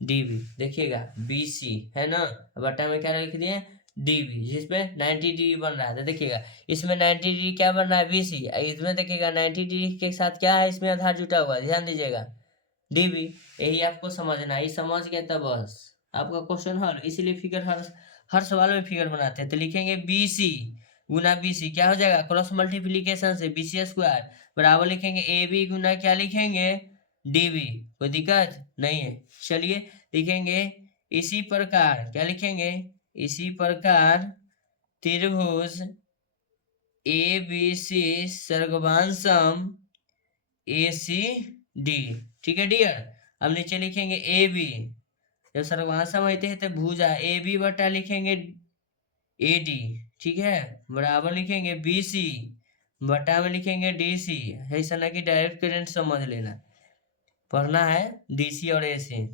डीबी। देखिएगा बीसी है ना, बटा में क्या लिख दिए, डीबी, जिसमें 90 डिग्री बन रहा है। तो देखिएगा इसमें 90 डिग्री क्या बन रहा है, बीसी। इसमें देखिएगा 90 डिग्री के साथ क्या है, इसमें आधार जुटा हुआ है, ध्यान दीजिएगा, डीबी। यही आपको समझना है, ये समझ गया तब बस आपका क्वेश्चन हल। इसीलिए फिगर हर सवाल में फिगर बनाते हैं। तो लिखेंगे बीसी गुना बीसी, क्या हो जाएगा, क्रॉस मल्टीप्लीकेशन से बीसी स्क्वायर बराबर लिखेंगे ए बी गुना क्या लिखेंगे, डीबी। कोई दिक्कत नहीं है। चलिए लिखेंगे इसी प्रकार, क्या लिखेंगे, इसी प्रकार त्रिभुज A B C सर्गवांशम A C D. ठीक है डियर। अब नीचे लिखेंगे ए बी, जब सर्गवांशम होते हैं तो भुजा ए बी बटा लिखेंगे ए डी, ठीक है, बराबर लिखेंगे बी सी, बटा में लिखेंगे डी सी। ऐसा ना कि डायरेक्ट करंट समझ लेना, पढ़ना है डीसी और एसी,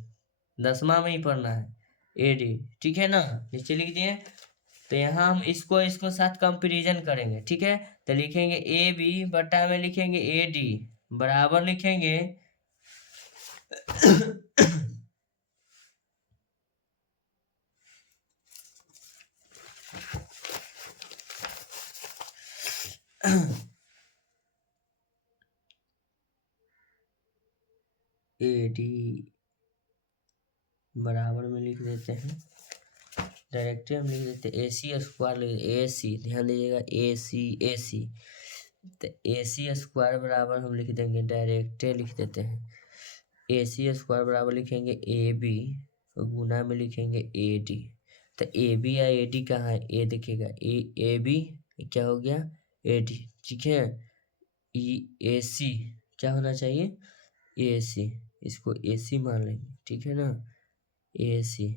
10वां में ही पढ़ना है एडी, ठीक है ना। नीचे लिख दिए। तो यहाँ हम इसको इसको साथ कंपेरिजन करेंगे, ठीक है। तो लिखेंगे ए बी बटा में लिखेंगे ए डी बराबर लिखेंगे ए डी बराबर में लिख देते हैं, डायरेक्टली हम लिख देते हैं ए सी स्क्वायर, ए सी, ध्यान दीजिएगा ए सी। तो ए सी स्क्वायर बराबर हम लिख देंगे, डायरेक्ट लिख देते हैं, ए सी स्क्वायर बराबर लिखेंगे ए बी गुना में लिखेंगे ए डी। तो ए बी या ए डी कहाँ है, ए देखिएगा ए बी क्या हो गया, ए डी, ठीक है। ई ए सी क्या होना चाहिए, ए सी, इसको ए सी मान लेंगे, ठीक है ना, ए सी।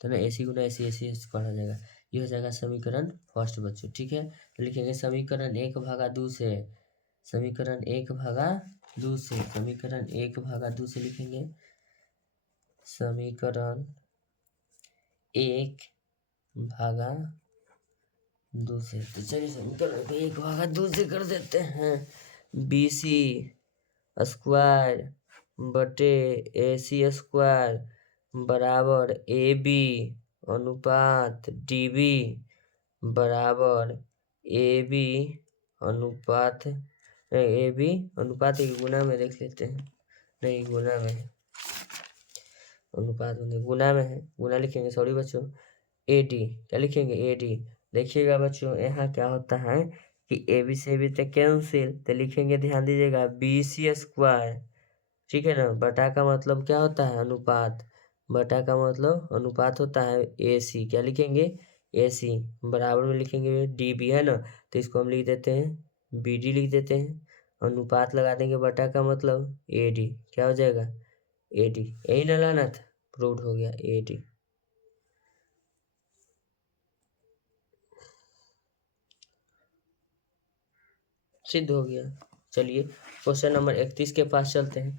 तो ना ए सी गुना ए सी स्क्वायर हो जाएगा, ये हो जाएगा समीकरण फर्स्ट बच्चों, ठीक है। तो लिखेंगे समीकरण 1/2 से, समीकरण 1/2 से, समीकरण 1/2 से लिखेंगे, समीकरण 1/2 से। तो चलिए समीकरण को 1/2 से कर देते हैं, बी सी स्क्वायर बटे ए सी स्क्वायर बराबर ए बी अनुपात डी बी बराबर ए बी अनुपात एक गुना में देख लेते हैं, नहीं गुना में है, अनुपात में गुना में है, गुना लिखेंगे, सॉरी बच्चों, ए डी। क्या लिखेंगे, ए डी। देखिएगा बच्चों यहाँ क्या होता है कि ए बी से भी तो कैंसिल, तो लिखेंगे, ध्यान दीजिएगा बी सी स्क्वायर, ठीक है ना, बटा का मतलब क्या होता है, अनुपात, बटा का मतलब अनुपात होता है ए सी। क्या लिखेंगे, ए सी बराबर में लिखेंगे डी बी, है ना। तो इसको हम लिख देते हैं बी डी लिख देते हैं, अनुपात लगा देंगे, बटा का मतलब ए डी, क्या हो जाएगा, ए डी। यही ना लाना था, प्रूव्ड हो गया ए डी। सिद्ध हो गया। चलिए क्वेश्चन नंबर 31 के पास चलते हैं।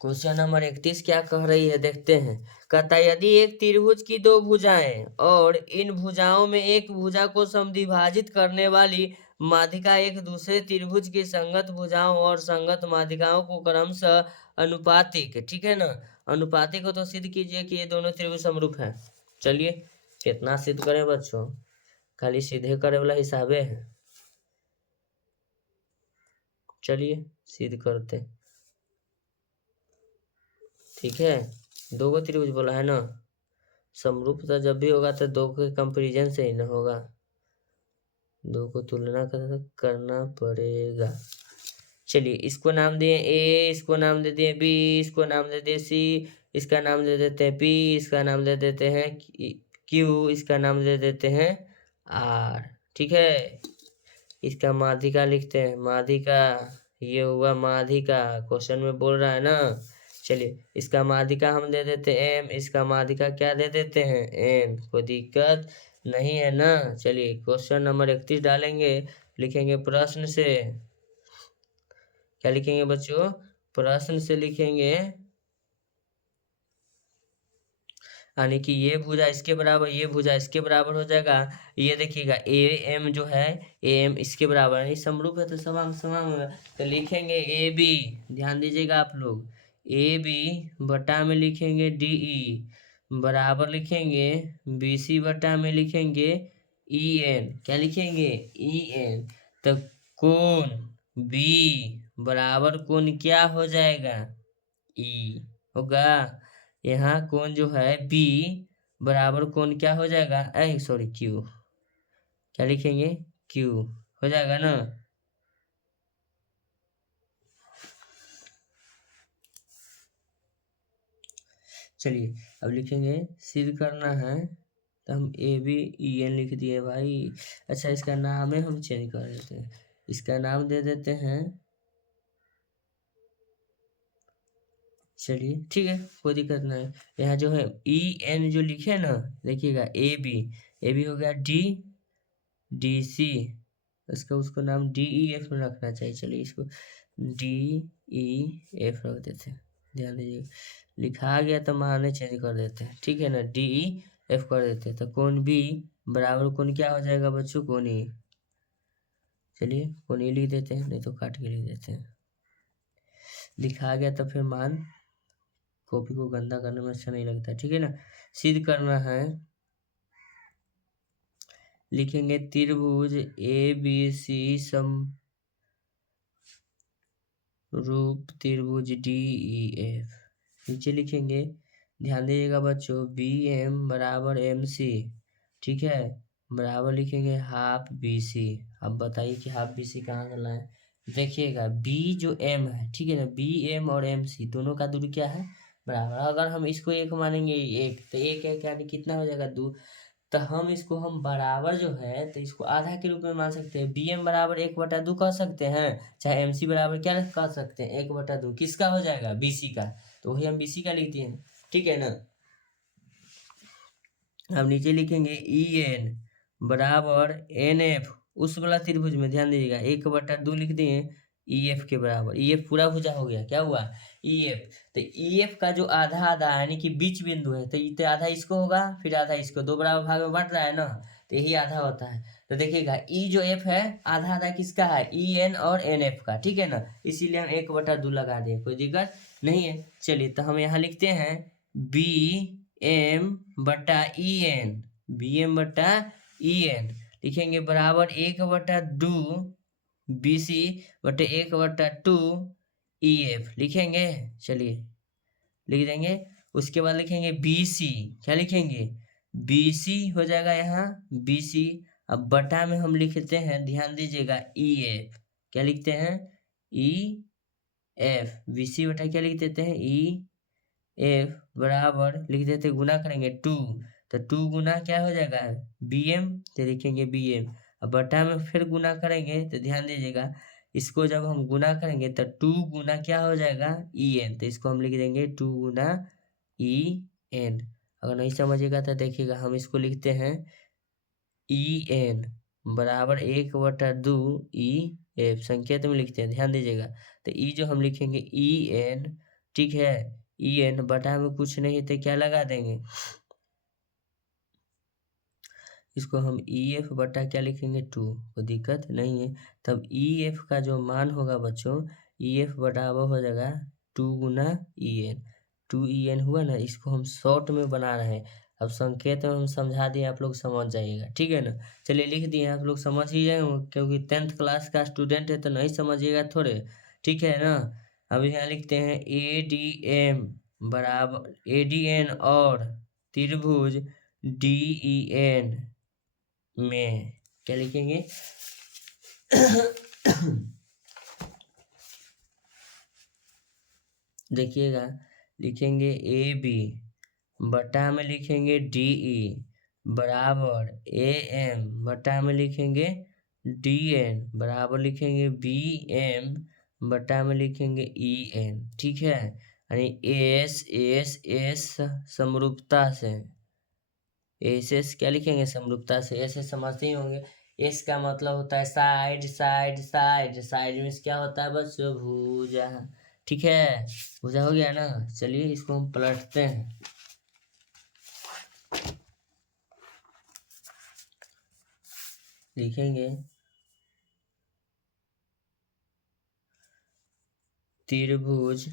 क्वेश्चन नंबर 31 क्या कह रही है देखते हैं। कहता है यदि एक त्रिभुज की दो भुजाएं और इन भुजाओं में एक भुजा को समद्विभाजित करने वाली माध्यिका एक दूसरे त्रिभुज की संगत भुजाओं और संगत माध्यिकाओं को क्रमशः अनुपातिक, ठीक है ना, अनुपातिक हो तो सिद्ध कीजिए कि ये दोनों त्रिभुज समरूप हैं। चलिए कितना सिद्ध करें बच्चों, खाली सीधे करे वाला हिसाबे है। चलिए सिद्ध करते हैं। ठीक है, दो को त्रिभुज बोला है ना, समरूपता जब भी होगा तो दो के कंपेरिजन से ही ना होगा, दो को तुलना करना पड़ेगा। चलिए इसको नाम दिए ए, इसको नाम दे दिए बी, इसको नाम दे दिए सी, इसका नाम दे देते हैं पी, इसका नाम दे देते हैं क्यू, इसका नाम दे देते हैं आर। ठीक है, इसका माध्यिका लिखते हैं, माध्यिका, ये हुआ माध्यिका, क्वेश्चन में बोल रहा है ना। चलिए इसका माध्यिका हम दे देते हैं एम, इसका माध्यिका क्या दे देते हैं एन, कोई दिक्कत नहीं है ना। चलिए क्वेश्चन नंबर 31 डालेंगे, लिखेंगे प्रश्न से, क्या लिखेंगे बच्चों, प्रश्न से लिखेंगे, यानी कि ये भुजा इसके बराबर, ये भुजा इसके बराबर हो जाएगा। ये देखिएगा ए एम जो है, ए एम इसके बराबर, यानी समरूप है तो समान समान होगा, तो लिखेंगे ए बी, ध्यान दीजिएगा आप लोग, ए बी बटा में लिखेंगे डी ई, बराबर लिखेंगे बी सी बटा में लिखेंगे ई एन, क्या लिखेंगे ई एन। तो कोण बी बराबर कोण क्या हो जाएगा ई होगा, यहाँ कोण जो है बी बराबर कोण क्या हो जाएगा, सॉरी क्यू, क्या लिखेंगे क्यू हो जाएगा ना। चलिए अब लिखेंगे सिद्ध करना है, तो हम ए बी ई एन लिख दिए भाई। अच्छा इसका नाम है हम चेंज कर देते हैं, इसका नाम दे देते हैं, चलिए ठीक है कोई दिक्कत नहीं। यहाँ जो है ई एन जो लिखे ना, देखिएगा ए बी हो गया डी डी सी, इसका उसको नाम डी ई एफ में रखना चाहिए, चलिए इसको डी ई एफ रख देते हैं, ध्यान दीजिए लिखा गया तो माने चेंज कर देते हैं, ठीक है ना, डी ई एफ कर देते हैं, तो कोण बी बराबर कोण क्या हो जाएगा बच्चों, कोण ई, चलिए कोण ई लिख देते हैं, नहीं तो काट के लिख देते हैं, लिखा गया तो फिर मान, कॉपी को गंदा करने में अच्छा नहीं लगता, ठीक है ना। सिद्ध करना है, लिखेंगे त्रिभुज ए बी सी सम रूप त्रिभुज डी ई एफ, नीचे लिखेंगे, ध्यान दीजिएगा बच्चों, बी एम बराबर एम सी, ठीक है, बराबर लिखेंगे हाफ बी सी। अब बताइए कि हाफ बी सी कहाँ करना है, देखिएगा बी जो एम है, ठीक है ना, बी एम और एम सी दोनों का दूरी क्या है बराबर, अगर हम इसको एक मानेंगे एक, तो एक है क्या, कितना हो जाएगा दो, तो हम इसको हम बराबर जो है तो इसको आधा के रूप में मान सकते हैं, बी एम बराबर 1/2 कह सकते हैं, चाहे एम सी बराबर क्या कह सकते हैं 1/2, किसका हो जाएगा बी सी का, तो वही हम बी सी का लिख दिए, ठीक है ना। अब नीचे लिखेंगे ई एन बराबर एन एफ, उस वाला त्रिभुज में ध्यान दीजिएगा 1/2 लिख दिए, ई एफ के बराबर, ई एफ पूरा भुजा हो गया, क्या हुआ ई एफ, तो ई एफ का जो आधा आधा यानी कि बीच बिंदु है, तो आधा इसको होगा फिर आधा इसको, दो बराबर भाग में बांट रहा है ना, तो यही आधा होता है। तो देखिएगा ई जो एफ है आधा आधा किसका है ई एन और एन एफ का, ठीक है ना, इसीलिए हम 1/2 लगा दिए, कोई दिक्कत नहीं है। चलिए तो हम यहाँ लिखते हैं बी एम बटा ई एन, बी एम बटा ई एन लिखेंगे बराबर 1/2 बी सी बटे 1/2 ई एफ लिखेंगे, चलिए लिख देंगे। उसके बाद लिखेंगे बी सी, क्या लिखेंगे बी सी हो जाएगा यहाँ बी सी, अब बटा में हम लिखते हैं, ध्यान दीजिएगा ई एफ, क्या लिखते हैं ई एफ, बी सी बटा क्या लिख देते हैं ई एफ बराबर लिख देते हैं, गुना करेंगे 2, तो 2 गुना क्या हो जाएगा बी एम, तो लिखेंगे बी एम, अब बटा में फिर गुना करेंगे, तो ध्यान दीजिएगा इसको जब हम गुना करेंगे तो 2 गुना क्या हो जाएगा ई एन, तो इसको हम लिख देंगे 2 गुना ई एन। अगर नहीं समझिएगा तो देखिएगा हम इसको लिखते हैं ई एन बराबर 1/2 ई एफ, संकेत में लिखते हैं, ध्यान दीजिएगा, तो ई जो हम लिखेंगे ई एन, ठीक है, ई एन बटा में कुछ नहीं तो क्या लगा देंगे, इसको हम ई एफ बटा क्या लिखेंगे 2, कोई दिक्कत नहीं है। तब ई एफ का जो मान होगा बच्चों, ई एफ बराबर हो जाएगा 2 गुना ई एन, 2 ई एन हुआ ना, इसको हम शॉर्ट में बना रहे हैं, अब संकेत में हम समझा दिए, आप लोग समझ जाइएगा, ठीक है ना। चलिए लिख दिए, आप लोग समझ ही जाएंगे, क्योंकि 10th क्लास का स्टूडेंट है तो नहीं समझिएगा थोड़े, ठीक है ना। अब यहाँ लिखते हैं ADM बराबर ADN और त्रिभुज DEN में क्या लिखेंगे देखिएगा, लिखेंगे AB बटा में लिखेंगे DE बराबर AM बटा में लिखेंगे DN बराबर लिखेंगे BM बटा में लिखेंगे EN, ठीक है। यानी S समरूपता से, एस क्या लिखेंगे समरूपता से, ऐसे समझते ही होंगे। एस का मतलब होता है साइड साइड साइड, साइड में क्या होता है बच्चों, भुजा, ठीक है। भुजा हो गया ना। चलिए इसको हम पलटते हैं, लिखेंगे त्रिभुज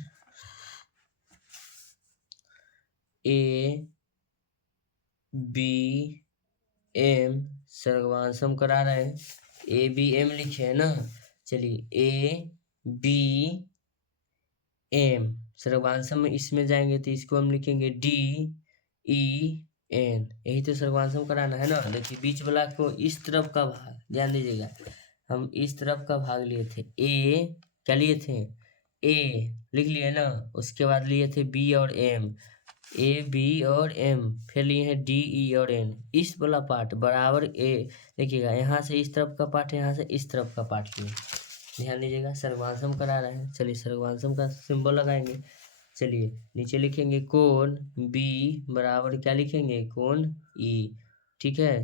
ABM सर्वांशम करा रहे हैं, ABM लिखे है ना। चलिए ABM सर्वांशम में इसमें जाएंगे तो इसको हम लिखेंगे DEN, यही तो सर्वांशम कराना है ना। देखिए बीच वाला को इस तरफ का भाग ध्यान दीजिएगा, हम इस तरफ का भाग लिए थे, क्या लिए थे, A लिख लिए ना। उसके बाद लिए थे B और M, AB और M, फिर लिए हैं DE और N, इस वाला पार्ट बराबर देखिएगा यहाँ से इस तरफ का पार्ट है, यहाँ से इस तरफ का पार्ट लिए, ध्यान दीजिएगा सर्वांशम करा रहे हैं। चलिए सर्वांशम का सिंबल लगाएंगे। चलिए नीचे लिखेंगे कोण B बराबर क्या लिखेंगे, कोण E, ठीक है,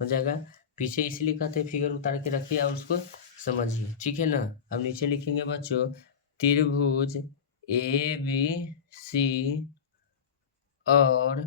हो जाएगा। पीछे इसलिए कहते हैं फिगर उतार के रखिए और उसको समझिए, ठीक है ना। अब नीचे लिखेंगे बच्चों त्रिभुज ABC और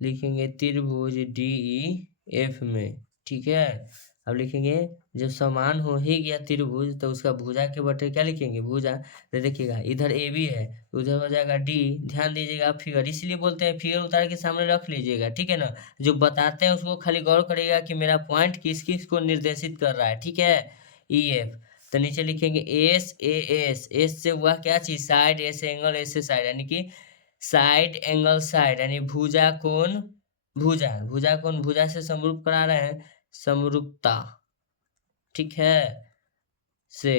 लिखेंगे त्रिभुज DEF में, ठीक है। अब लिखेंगे जब समान हो ही गया त्रिभुज तो उसका भुजा के बटे क्या लिखेंगे, भुजा। तो देखिएगा इधर AB है तो उधर हो जाएगा D, ध्यान दीजिएगा फिगर, इसलिए बोलते हैं फिगर उतार के सामने रख लीजिएगा, ठीक है ना। जो बताते हैं उसको खाली गौर करिएगा कि मेरा पॉइंट किस किस को निर्देशित कर रहा है, ठीक है। EF तो नीचे लिखेंगे एस से हुआ क्या चीज, साइड, एस एंगल, एस से साइड, यानी कि साइड एंगल साइड, यानी भुजा कोण भुजा, भुजा कोण भुजा से समरूप करा रहे हैं, समरूपता, ठीक है। से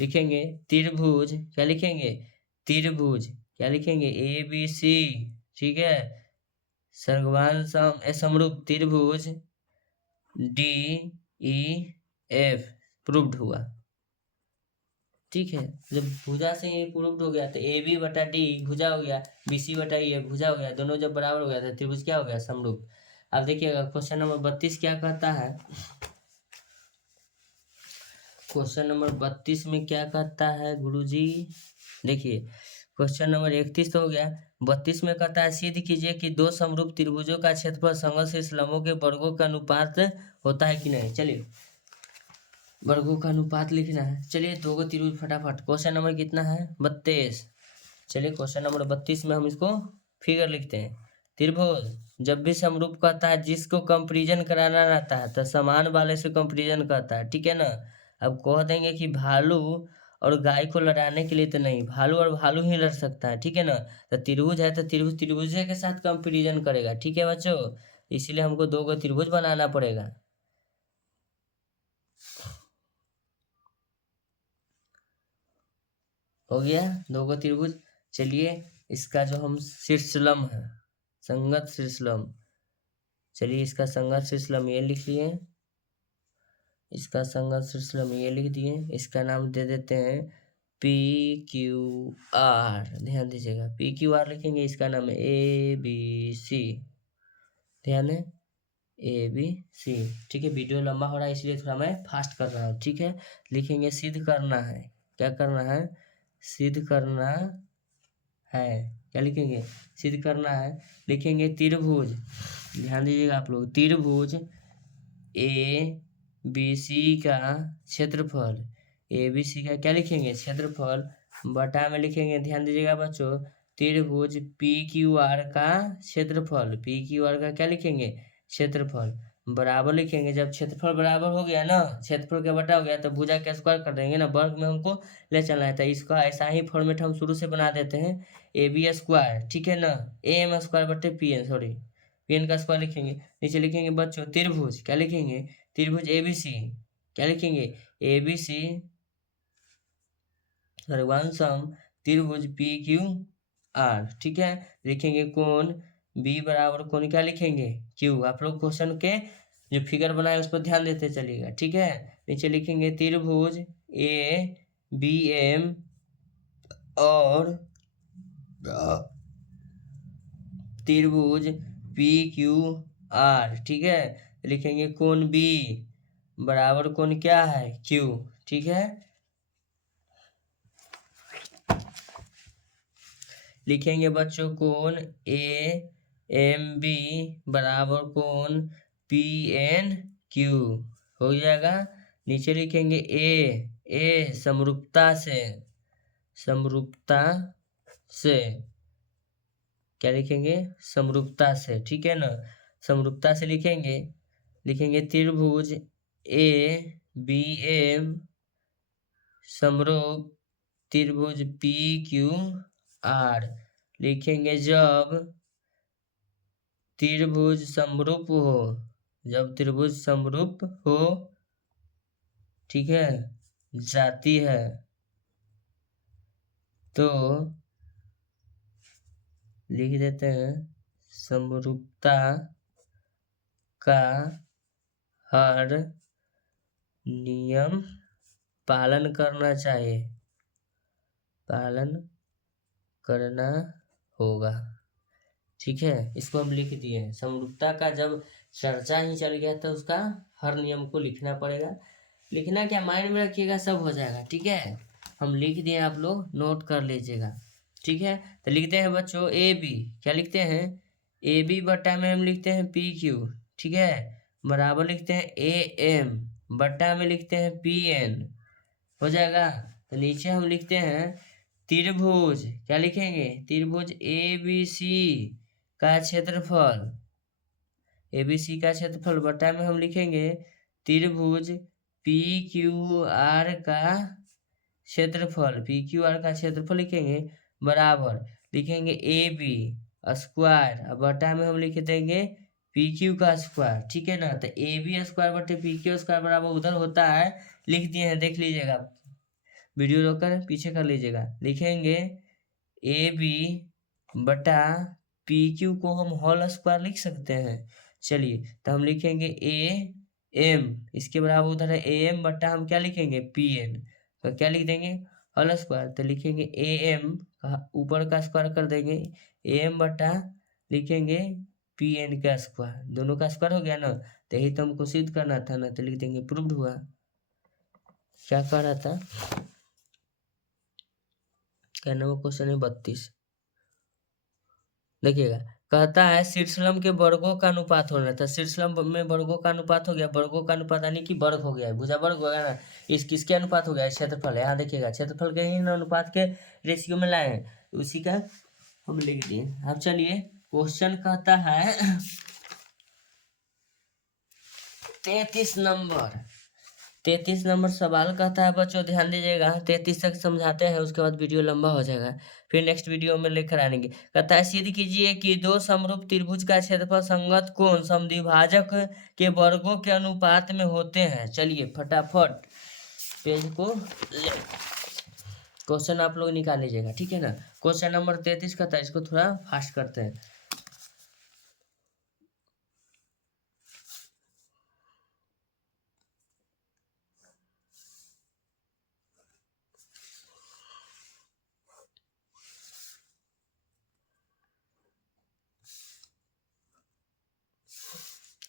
लिखेंगे त्रिभुज क्या लिखेंगे, त्रिभुज क्या लिखेंगे ABC, ठीक है, सर्वांशम समरूप त्रिभुज DEF प्रूव्ड हुआ, ठीक है। जब भुजा से ये प्रूव्ड हो गया तो AB बटा D भुजा हो गया, BC बटा E भुजा हो गया, दोनों जब बराबर हो गया तो त्रिभुज क्या हो गया, समरूप। अब देखिएगा क्वेश्चन नंबर 32 क्या कहता है, क्वेश्चन नंबर 32 में क्या कहता है गुरुजी, देखिए क्वेश्चन नंबर 31 तो हो गया, 32 में कहता है सिद्ध कीजिए कि दो समरूप त्रिभुजों का क्षेत्रफल संगत शीर्ष लंबों के वर्गों का अनुपात होता है कि नहीं। चलिए वर्गों का अनुपात लिखना है। चलिए दो गो त्रिभुज फटाफट, क्वेश्चन नंबर कितना है 32। चलिए क्वेश्चन नंबर 32 में हम इसको फिगर लिखते हैं। त्रिभुज जब भी समरूप कहता है जिसको कंपेरिजन कराना रहता है तो समान वाले से कंपेरिजन करता है, ठीक है ना। अब कह देंगे कि भालू और गाय को लड़ाने के लिए तो नहीं, भालू और भालू ही लड़ सकता है, ठीक है ना। तो त्रिभुज है तो त्रिभुज त्रिभुज के साथ कंपेरिजन करेगा, ठीक है बच्चों। इसीलिए हमको दो गो त्रिभुज बनाना पड़ेगा। हो गया दो गो त्रिभुज। चलिए इसका जो हम शीर्षलम है, संगत शीर्षलम, चलिए इसका संगत शीर्षलम ये लिख लिए, इसका संगत शीर्षलम ये लिख दिए, इसका नाम दे देते हैं PQR, ध्यान दीजिएगा PQR लिखेंगे, इसका नाम है ABC, ध्यान है ABC, ठीक है। वीडियो लंबा हो रहा है इसलिए थोड़ा मैं फास्ट कर रहा हूँ, ठीक है। लिखेंगे सिद्ध करना है, क्या करना है, सिद्ध करना है, क्या लिखेंगे, सिद्ध करना है। लिखेंगे त्रिभुज, ध्यान दीजिएगा आप लोग, त्रिभुज ABC का क्षेत्रफल, ABC का क्या लिखेंगे क्षेत्रफल बटा में लिखेंगे, ध्यान दीजिएगा बच्चों त्रिभुज पी क्यू आर का क्षेत्रफल, पी क्यू आर का क्या लिखेंगे, क्षेत्रफल, बराबर लिखेंगे। जब क्षेत्रफल बराबर हो गया ना, क्षेत्रफल का बटा हो गया, तो भुजा का स्क्वायर कर देंगे ना, वर्ग में हमको ले चलना है। तो इसका ऐसा ही फॉर्मेट हम शुरू से बना देते हैं, ए बी स्क्वायर, ठीक है ना, ए एम स्क्वायर बटे P N, sorry P N का स्क्वायर लिखेंगे। नीचे लिखेंगे बच्चों त्रिभुज, क्या लिखेंगे, त्रिभुज ए बी सी, क्या लिखेंगे, ए बी सी सर्वांशम त्रिभुज पी क्यू आर, ठीक है। लिखेंगे कोण बी बराबर कोण क्या लिखेंगे, क्यू। आप लोग क्वेश्चन के जो फिगर बनाए उस पर ध्यान देते चलिएगा, ठीक है। नीचे लिखेंगे त्रिभुज ए बी एम और त्रिभुज पी क्यू आर, ठीक है। लिखेंगे कोण बी बराबर कोण क्या है, क्यू, ठीक है। लिखेंगे बच्चों कोण ए एम बी बराबर कोण पी एन क्यू, हो जाएगा। नीचे लिखेंगे ए समरूपता से, समरूपता से, क्या लिखेंगे, समरूपता से, ठीक है ना। समरूपता से लिखेंगे, लिखेंगे त्रिभुज ए बी एम समरूप त्रिभुज पी क्यू आर। लिखेंगे जब त्रिभुज समरूप हो, जब त्रिभुज समरूप हो, ठीक है, जाती है, तो लिख देते हैं समरूपता का हर नियम पालन करना चाहिए, पालन करना होगा, ठीक है। इसको हम लिख दिए। समरूपता का जब चर्चा ही चल गया तो उसका हर नियम को लिखना पड़ेगा। लिखना क्या, माइंड में रखिएगा, सब हो जाएगा, ठीक है। हम लिख दिए, आप लोग नोट कर लीजिएगा, ठीक है। तो लिखते हैं बच्चों ए बी, क्या लिखते हैं, ए बी बट्टा में हम लिखते हैं पी क्यू, ठीक है, बराबर लिखते हैं ए एम, बट्टा में लिखते हैं पी एन, हो जाएगा। तो नीचे हम लिखते हैं त्रिभुज, क्या लिखेंगे, त्रिभुज ए बी सी का क्षेत्रफल, ए बी सी का क्षेत्रफल बटा में हम लिखेंगे त्रिभुज पी क्यू आर का क्षेत्रफल, पी क्यू आर का क्षेत्रफल लिखेंगे, बराबर लिखेंगे ए बी स्क्वायर, बटा में हम लिख देंगे पी क्यू का स्क्वायर, ठीक है ना। तो ए बी स्क्वायर बटे पी क्यू स्क्वायर बराबर उधर होता है, लिख दिए हैं, देख लीजिएगा, वीडियो रोककर पीछे कर लीजिएगा। लिखेंगे ए बी बटा पी क्यू को हम होल स्क्वायर लिख सकते हैं, चलिए। तो हम लिखेंगे ए एम, इसके बराबर उधर है ए एम बटा हम क्या लिखेंगे पी एन, तो क्या लिख देंगे होल स्क्वायर। तो लिखेंगे ए एम ऊपर का स्क्वायर कर देंगे, ए एम बटा लिखेंगे पी एन का स्क्वायर, दोनों का स्क्वायर हो गया ना। तो यही तो हमको सिद्ध करना था ना, तो लिख देंगे प्रूव्ड हुआ। क्या कह रहा था, क्या नंबर क्वेश्चन है 32, देखिएगा। कहता है शीर्षलंब के वर्गों का अनुपात होना था, शीर्षलंब में वर्गों का अनुपात हो गया, वर्गों का अनुपात यानी कि वर्ग हो गया है, भुजा वर्ग हो गया ना, इस किसके अनुपात हो गया है, क्षेत्रफल है। यहाँ देखिएगा क्षेत्रफल के ही अनुपात के रेशियो में लाए हैं, उसी का हम लिख दिए। अब चलिए क्वेश्चन कहता है 33 नंबर, 33 नंबर सवाल कहता है बच्चों, ध्यान दीजिएगा, 33 तक समझाते हैं, उसके बाद वीडियो लंबा हो जाएगा, फिर नेक्स्ट वीडियो में लेकर आएंगे। कहता है सिद्ध कीजिए कि दो समरूप त्रिभुज का क्षेत्रफल संगत कोण समद्विभाजक के वर्गों के अनुपात में होते हैं। चलिए फटाफट पेज को क्वेश्चन आप लोग निकाल लीजिएगा, ठीक है ना। क्वेश्चन नंबर 33 कहता है, इसको थोड़ा फास्ट करते हैं।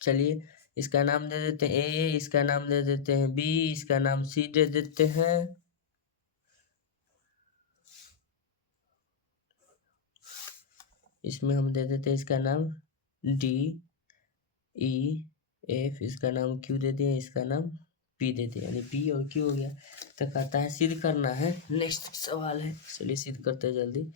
चलिए इसका नाम दे देते हैं ए, इसका नाम दे देते हैं बी, इसका नाम सी दे देते हैं, इसमें हम दे देते हैं इसका नाम डी ई एफ, इसका नाम क्यू दे दिए, इसका नाम पी दे दिए, यानी पी और क्यू हो गया। तो कहता है सिद्ध करना है, नेक्स्ट सवाल है, चलिए सिद्ध करते हैं जल्दी।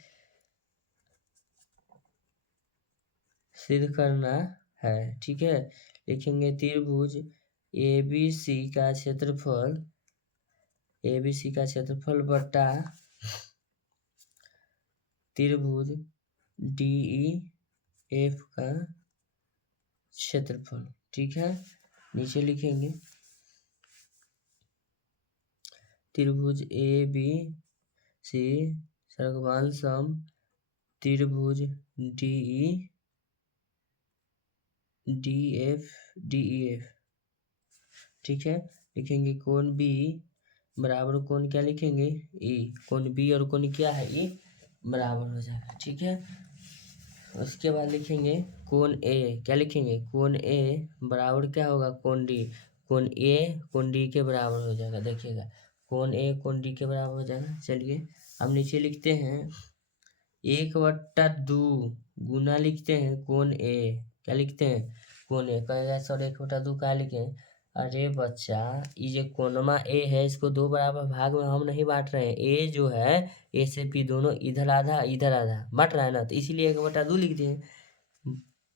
सिद्ध करना है। ठीक है, लिखेंगे त्रिभुज ABC का क्षेत्रफल बटा त्रिभुज DEF का क्षेत्रफल। ठीक है, नीचे लिखेंगे त्रिभुज ABC सर्गवान सम त्रिभुज DEF। ठीक है, लिखेंगे कोण B बराबर कोण क्या लिखेंगे E। कोण B और कोण क्या है E बराबर हो जाएगा। ठीक है, उसके बाद लिखेंगे कोण A। क्या लिखेंगे कोण A बराबर क्या होगा कोण D। कोण A कोण D के बराबर हो जाएगा। देखिएगा कोण A कोण D के बराबर हो जाएगा। चलिए अब नीचे लिखते हैं 1/2 गुना लिखते हैं कोण A। क्या लिखते हैं कोण A। कहेगा सर 1/2 क्या लिखे। अरे बच्चा ये कोणमा A है इसको दो बराबर भाग में हम नहीं बांट रहे हैं। A जो है A से B दोनों इधर आधा बांट रहा है ना, तो इसीलिए 1/2 लिख दिए।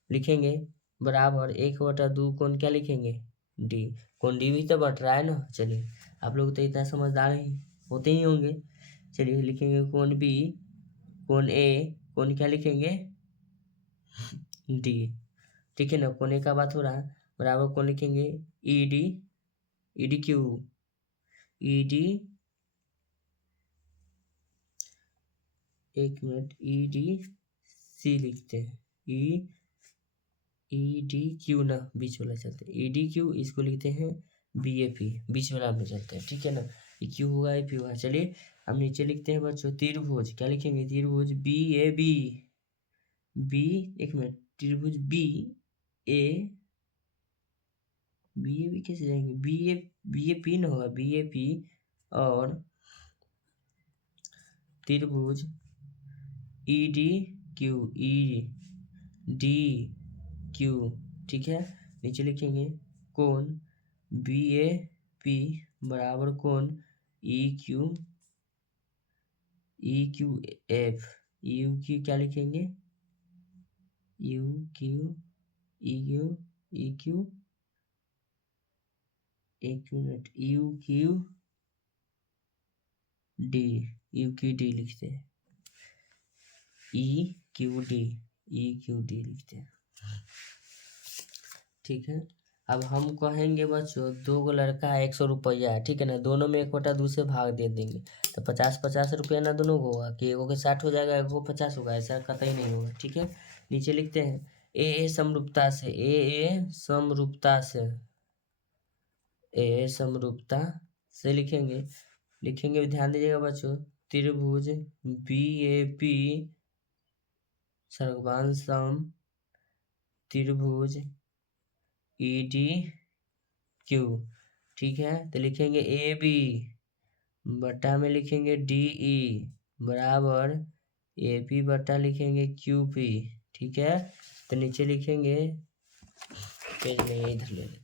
लिखेंगे बराबर 1/2 कोण क्या लिखेंगे D। कोण D भी तो बढ़ रहा है ना। चलिए आप लोग तो इतना समझदार ही होते ही होंगे। चलिए लिखेंगे कोण B कोण A कोण क्या लिखेंगे D। ठीक है ना, कोने का बात हो रहा है। बराबर कोण लिखेंगे ED एक मिनट EDC लिखते हैं EDQ ना बीच वाला चलते हैं EDQ। इसको लिखते हैं BAP बीच वाला में चलते हैं। ठीक है ना, Q होगा AP होगा। चलिए हम नीचे लिखते हैं बच्चों त्रिभुज। क्या लिखेंगे त्रिभुज BAB एक मिनट त्रिभुज BAB कैसे जाएंगे BAP ना होगा BAP और त्रिभुज EDQ। ठीक है, नीचे लिखेंगे कोण BAP बराबर कोण EQF क्या लिखेंगे एक मिनट UQD लिखते हैं EQD लिखते हैं। ठीक है, अब हम कहेंगे बच्चों 2 गो लड़का है 100 रुपया है। ठीक है ना, दोनों में 1/2 से भाग दे देंगे तो 50 रुपया ना दोनों को होगा कि एगो के 60 हो जाएगा एगो 50 होगा, ऐसा कतई नहीं होगा। ठीक है, नीचे लिखते हैं AA समरूपता से लिखेंगे ध्यान दीजिएगा बच्चों त्रिभुज BAP सर्गवान सम त्रिभुज EDQ। ठीक है, तो लिखेंगे AB बटा में लिखेंगे DE बराबर AP बटा लिखेंगे QP। ठीक है, तो नीचे लिखेंगे पेज में इधर ले लेते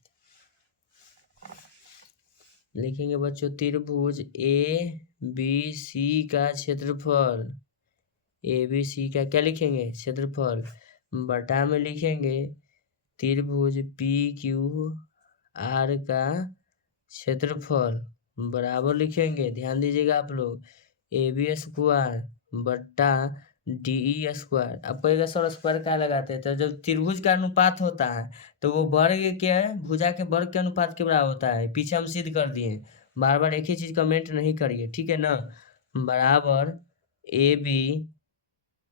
लिखेंगे बच्चों त्रिभुज ABC का क्षेत्रफल ABC का क्या लिखेंगे क्षेत्रफल बटा में लिखेंगे त्रिभुज PQR का क्षेत्रफल बराबर लिखेंगे। ध्यान दीजिएगा आप लोग AB स्क्वायर बट्टा DE स्क्वायर। अब कहेगा सर स्क्वायर क्या लगाते हैं, तो जब त्रिभुज का अनुपात होता है तो वो वर्ग के भुजा के वर्ग के अनुपात के बराबर होता है। पीछे हम सिद्ध कर दिए, बार बार एक ही चीज कमेंट नहीं करिए। ठीक है ना, बराबर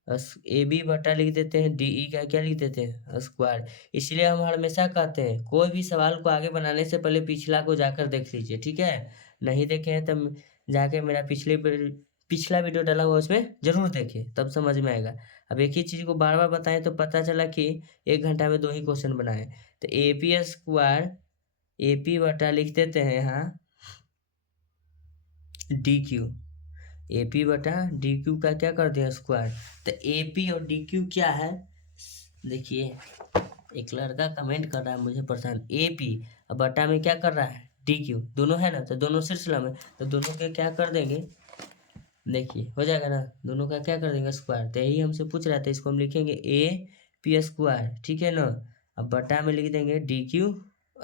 AB बटा लिख देते हैं DE का क्या लिख देते हैं स्क्वायर। इसलिए हम हमेशा कहते हैं कोई भी सवाल को आगे बनाने से पहले पिछला को जाकर देख लीजिए। ठीक है, नहीं देखे हैं तब जाके मेरा पिछला वीडियो डाला हुआ उसमें जरूर देखें, तब समझ में आएगा। अब एक ही चीज को बार बार बताएं तो पता चला कि 1 घंटा में 2 ही क्वेश्चन बनाए। तो AP स्क्वायर AP बटा लिख देते हैं यहाँ DQ AP बटा DQ का क्या कर दिया स्क्वायर। तो AP और DQ क्या है देखिए, एक लड़का कमेंट कर रहा है मुझे परेशान AP और बटा में क्या कर रहा है DQ, दोनों है ना, तो दोनों सिलसिला में तो दोनों के क्या कर देंगे देखिए हो जाएगा ना, दोनों का क्या कर देंगे स्क्वायर। तो यही हमसे पूछ रहा था, इसको हम लिखेंगे पी स्क्वायर, ठीक है ना। अब बटा में लिख देंगे डी क्यू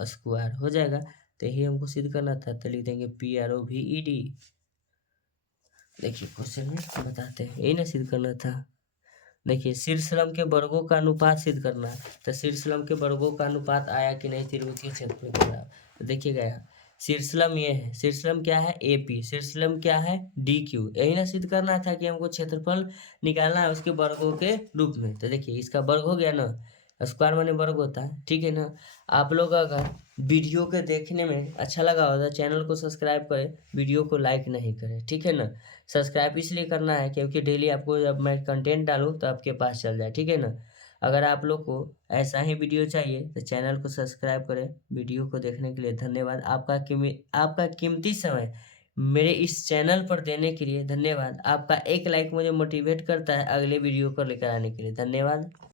स्क्वायर, हो जाएगा। तो यही हमको सिद्ध करना था, तो लिख देंगे P R O V E D. देखिए क्वेश्चन में बताते हैं, यही ना सिद्ध करना था। देखिए शीर्षलंब के वर्गों का अनुपात सिद्ध करना है, तो शीर्षलंब के वर्गों का अनुपात आया कि नहीं त्रिभुज के क्षेत्रफल के बराबर। तो देखिएगा यहाँ शीर्षलंब ये है, शीर्षलंब क्या है ए पी, शीर्षलंब क्या है डी क्यू, यही ना सिद्ध करना था कि हमको क्षेत्रफल निकालना है उसके वर्गों के रूप में। तो देखिए इसका वर्ग हो गया ना, स्क्वायर माने वर्ग होता है, ठीक है ना। आप लोग अगर वीडियो के देखने में अच्छा लगा हो तो चैनल को सब्सक्राइब करें, वीडियो को लाइक नहीं करें, ठीक है ना। सब्सक्राइब इसलिए करना है क्योंकि डेली आपको जब मैं कंटेंट डालूँ तो आपके पास चल जाए, ठीक है ना। अगर आप लोग को ऐसा ही वीडियो चाहिए तो चैनल को सब्सक्राइब करें। वीडियो को देखने के लिए धन्यवाद। आपका कीमती समय मेरे इस चैनल पर देने के लिए धन्यवाद। आपका एक लाइक मुझे मोटिवेट करता है अगले वीडियो को लेकर आने के लिए। धन्यवाद।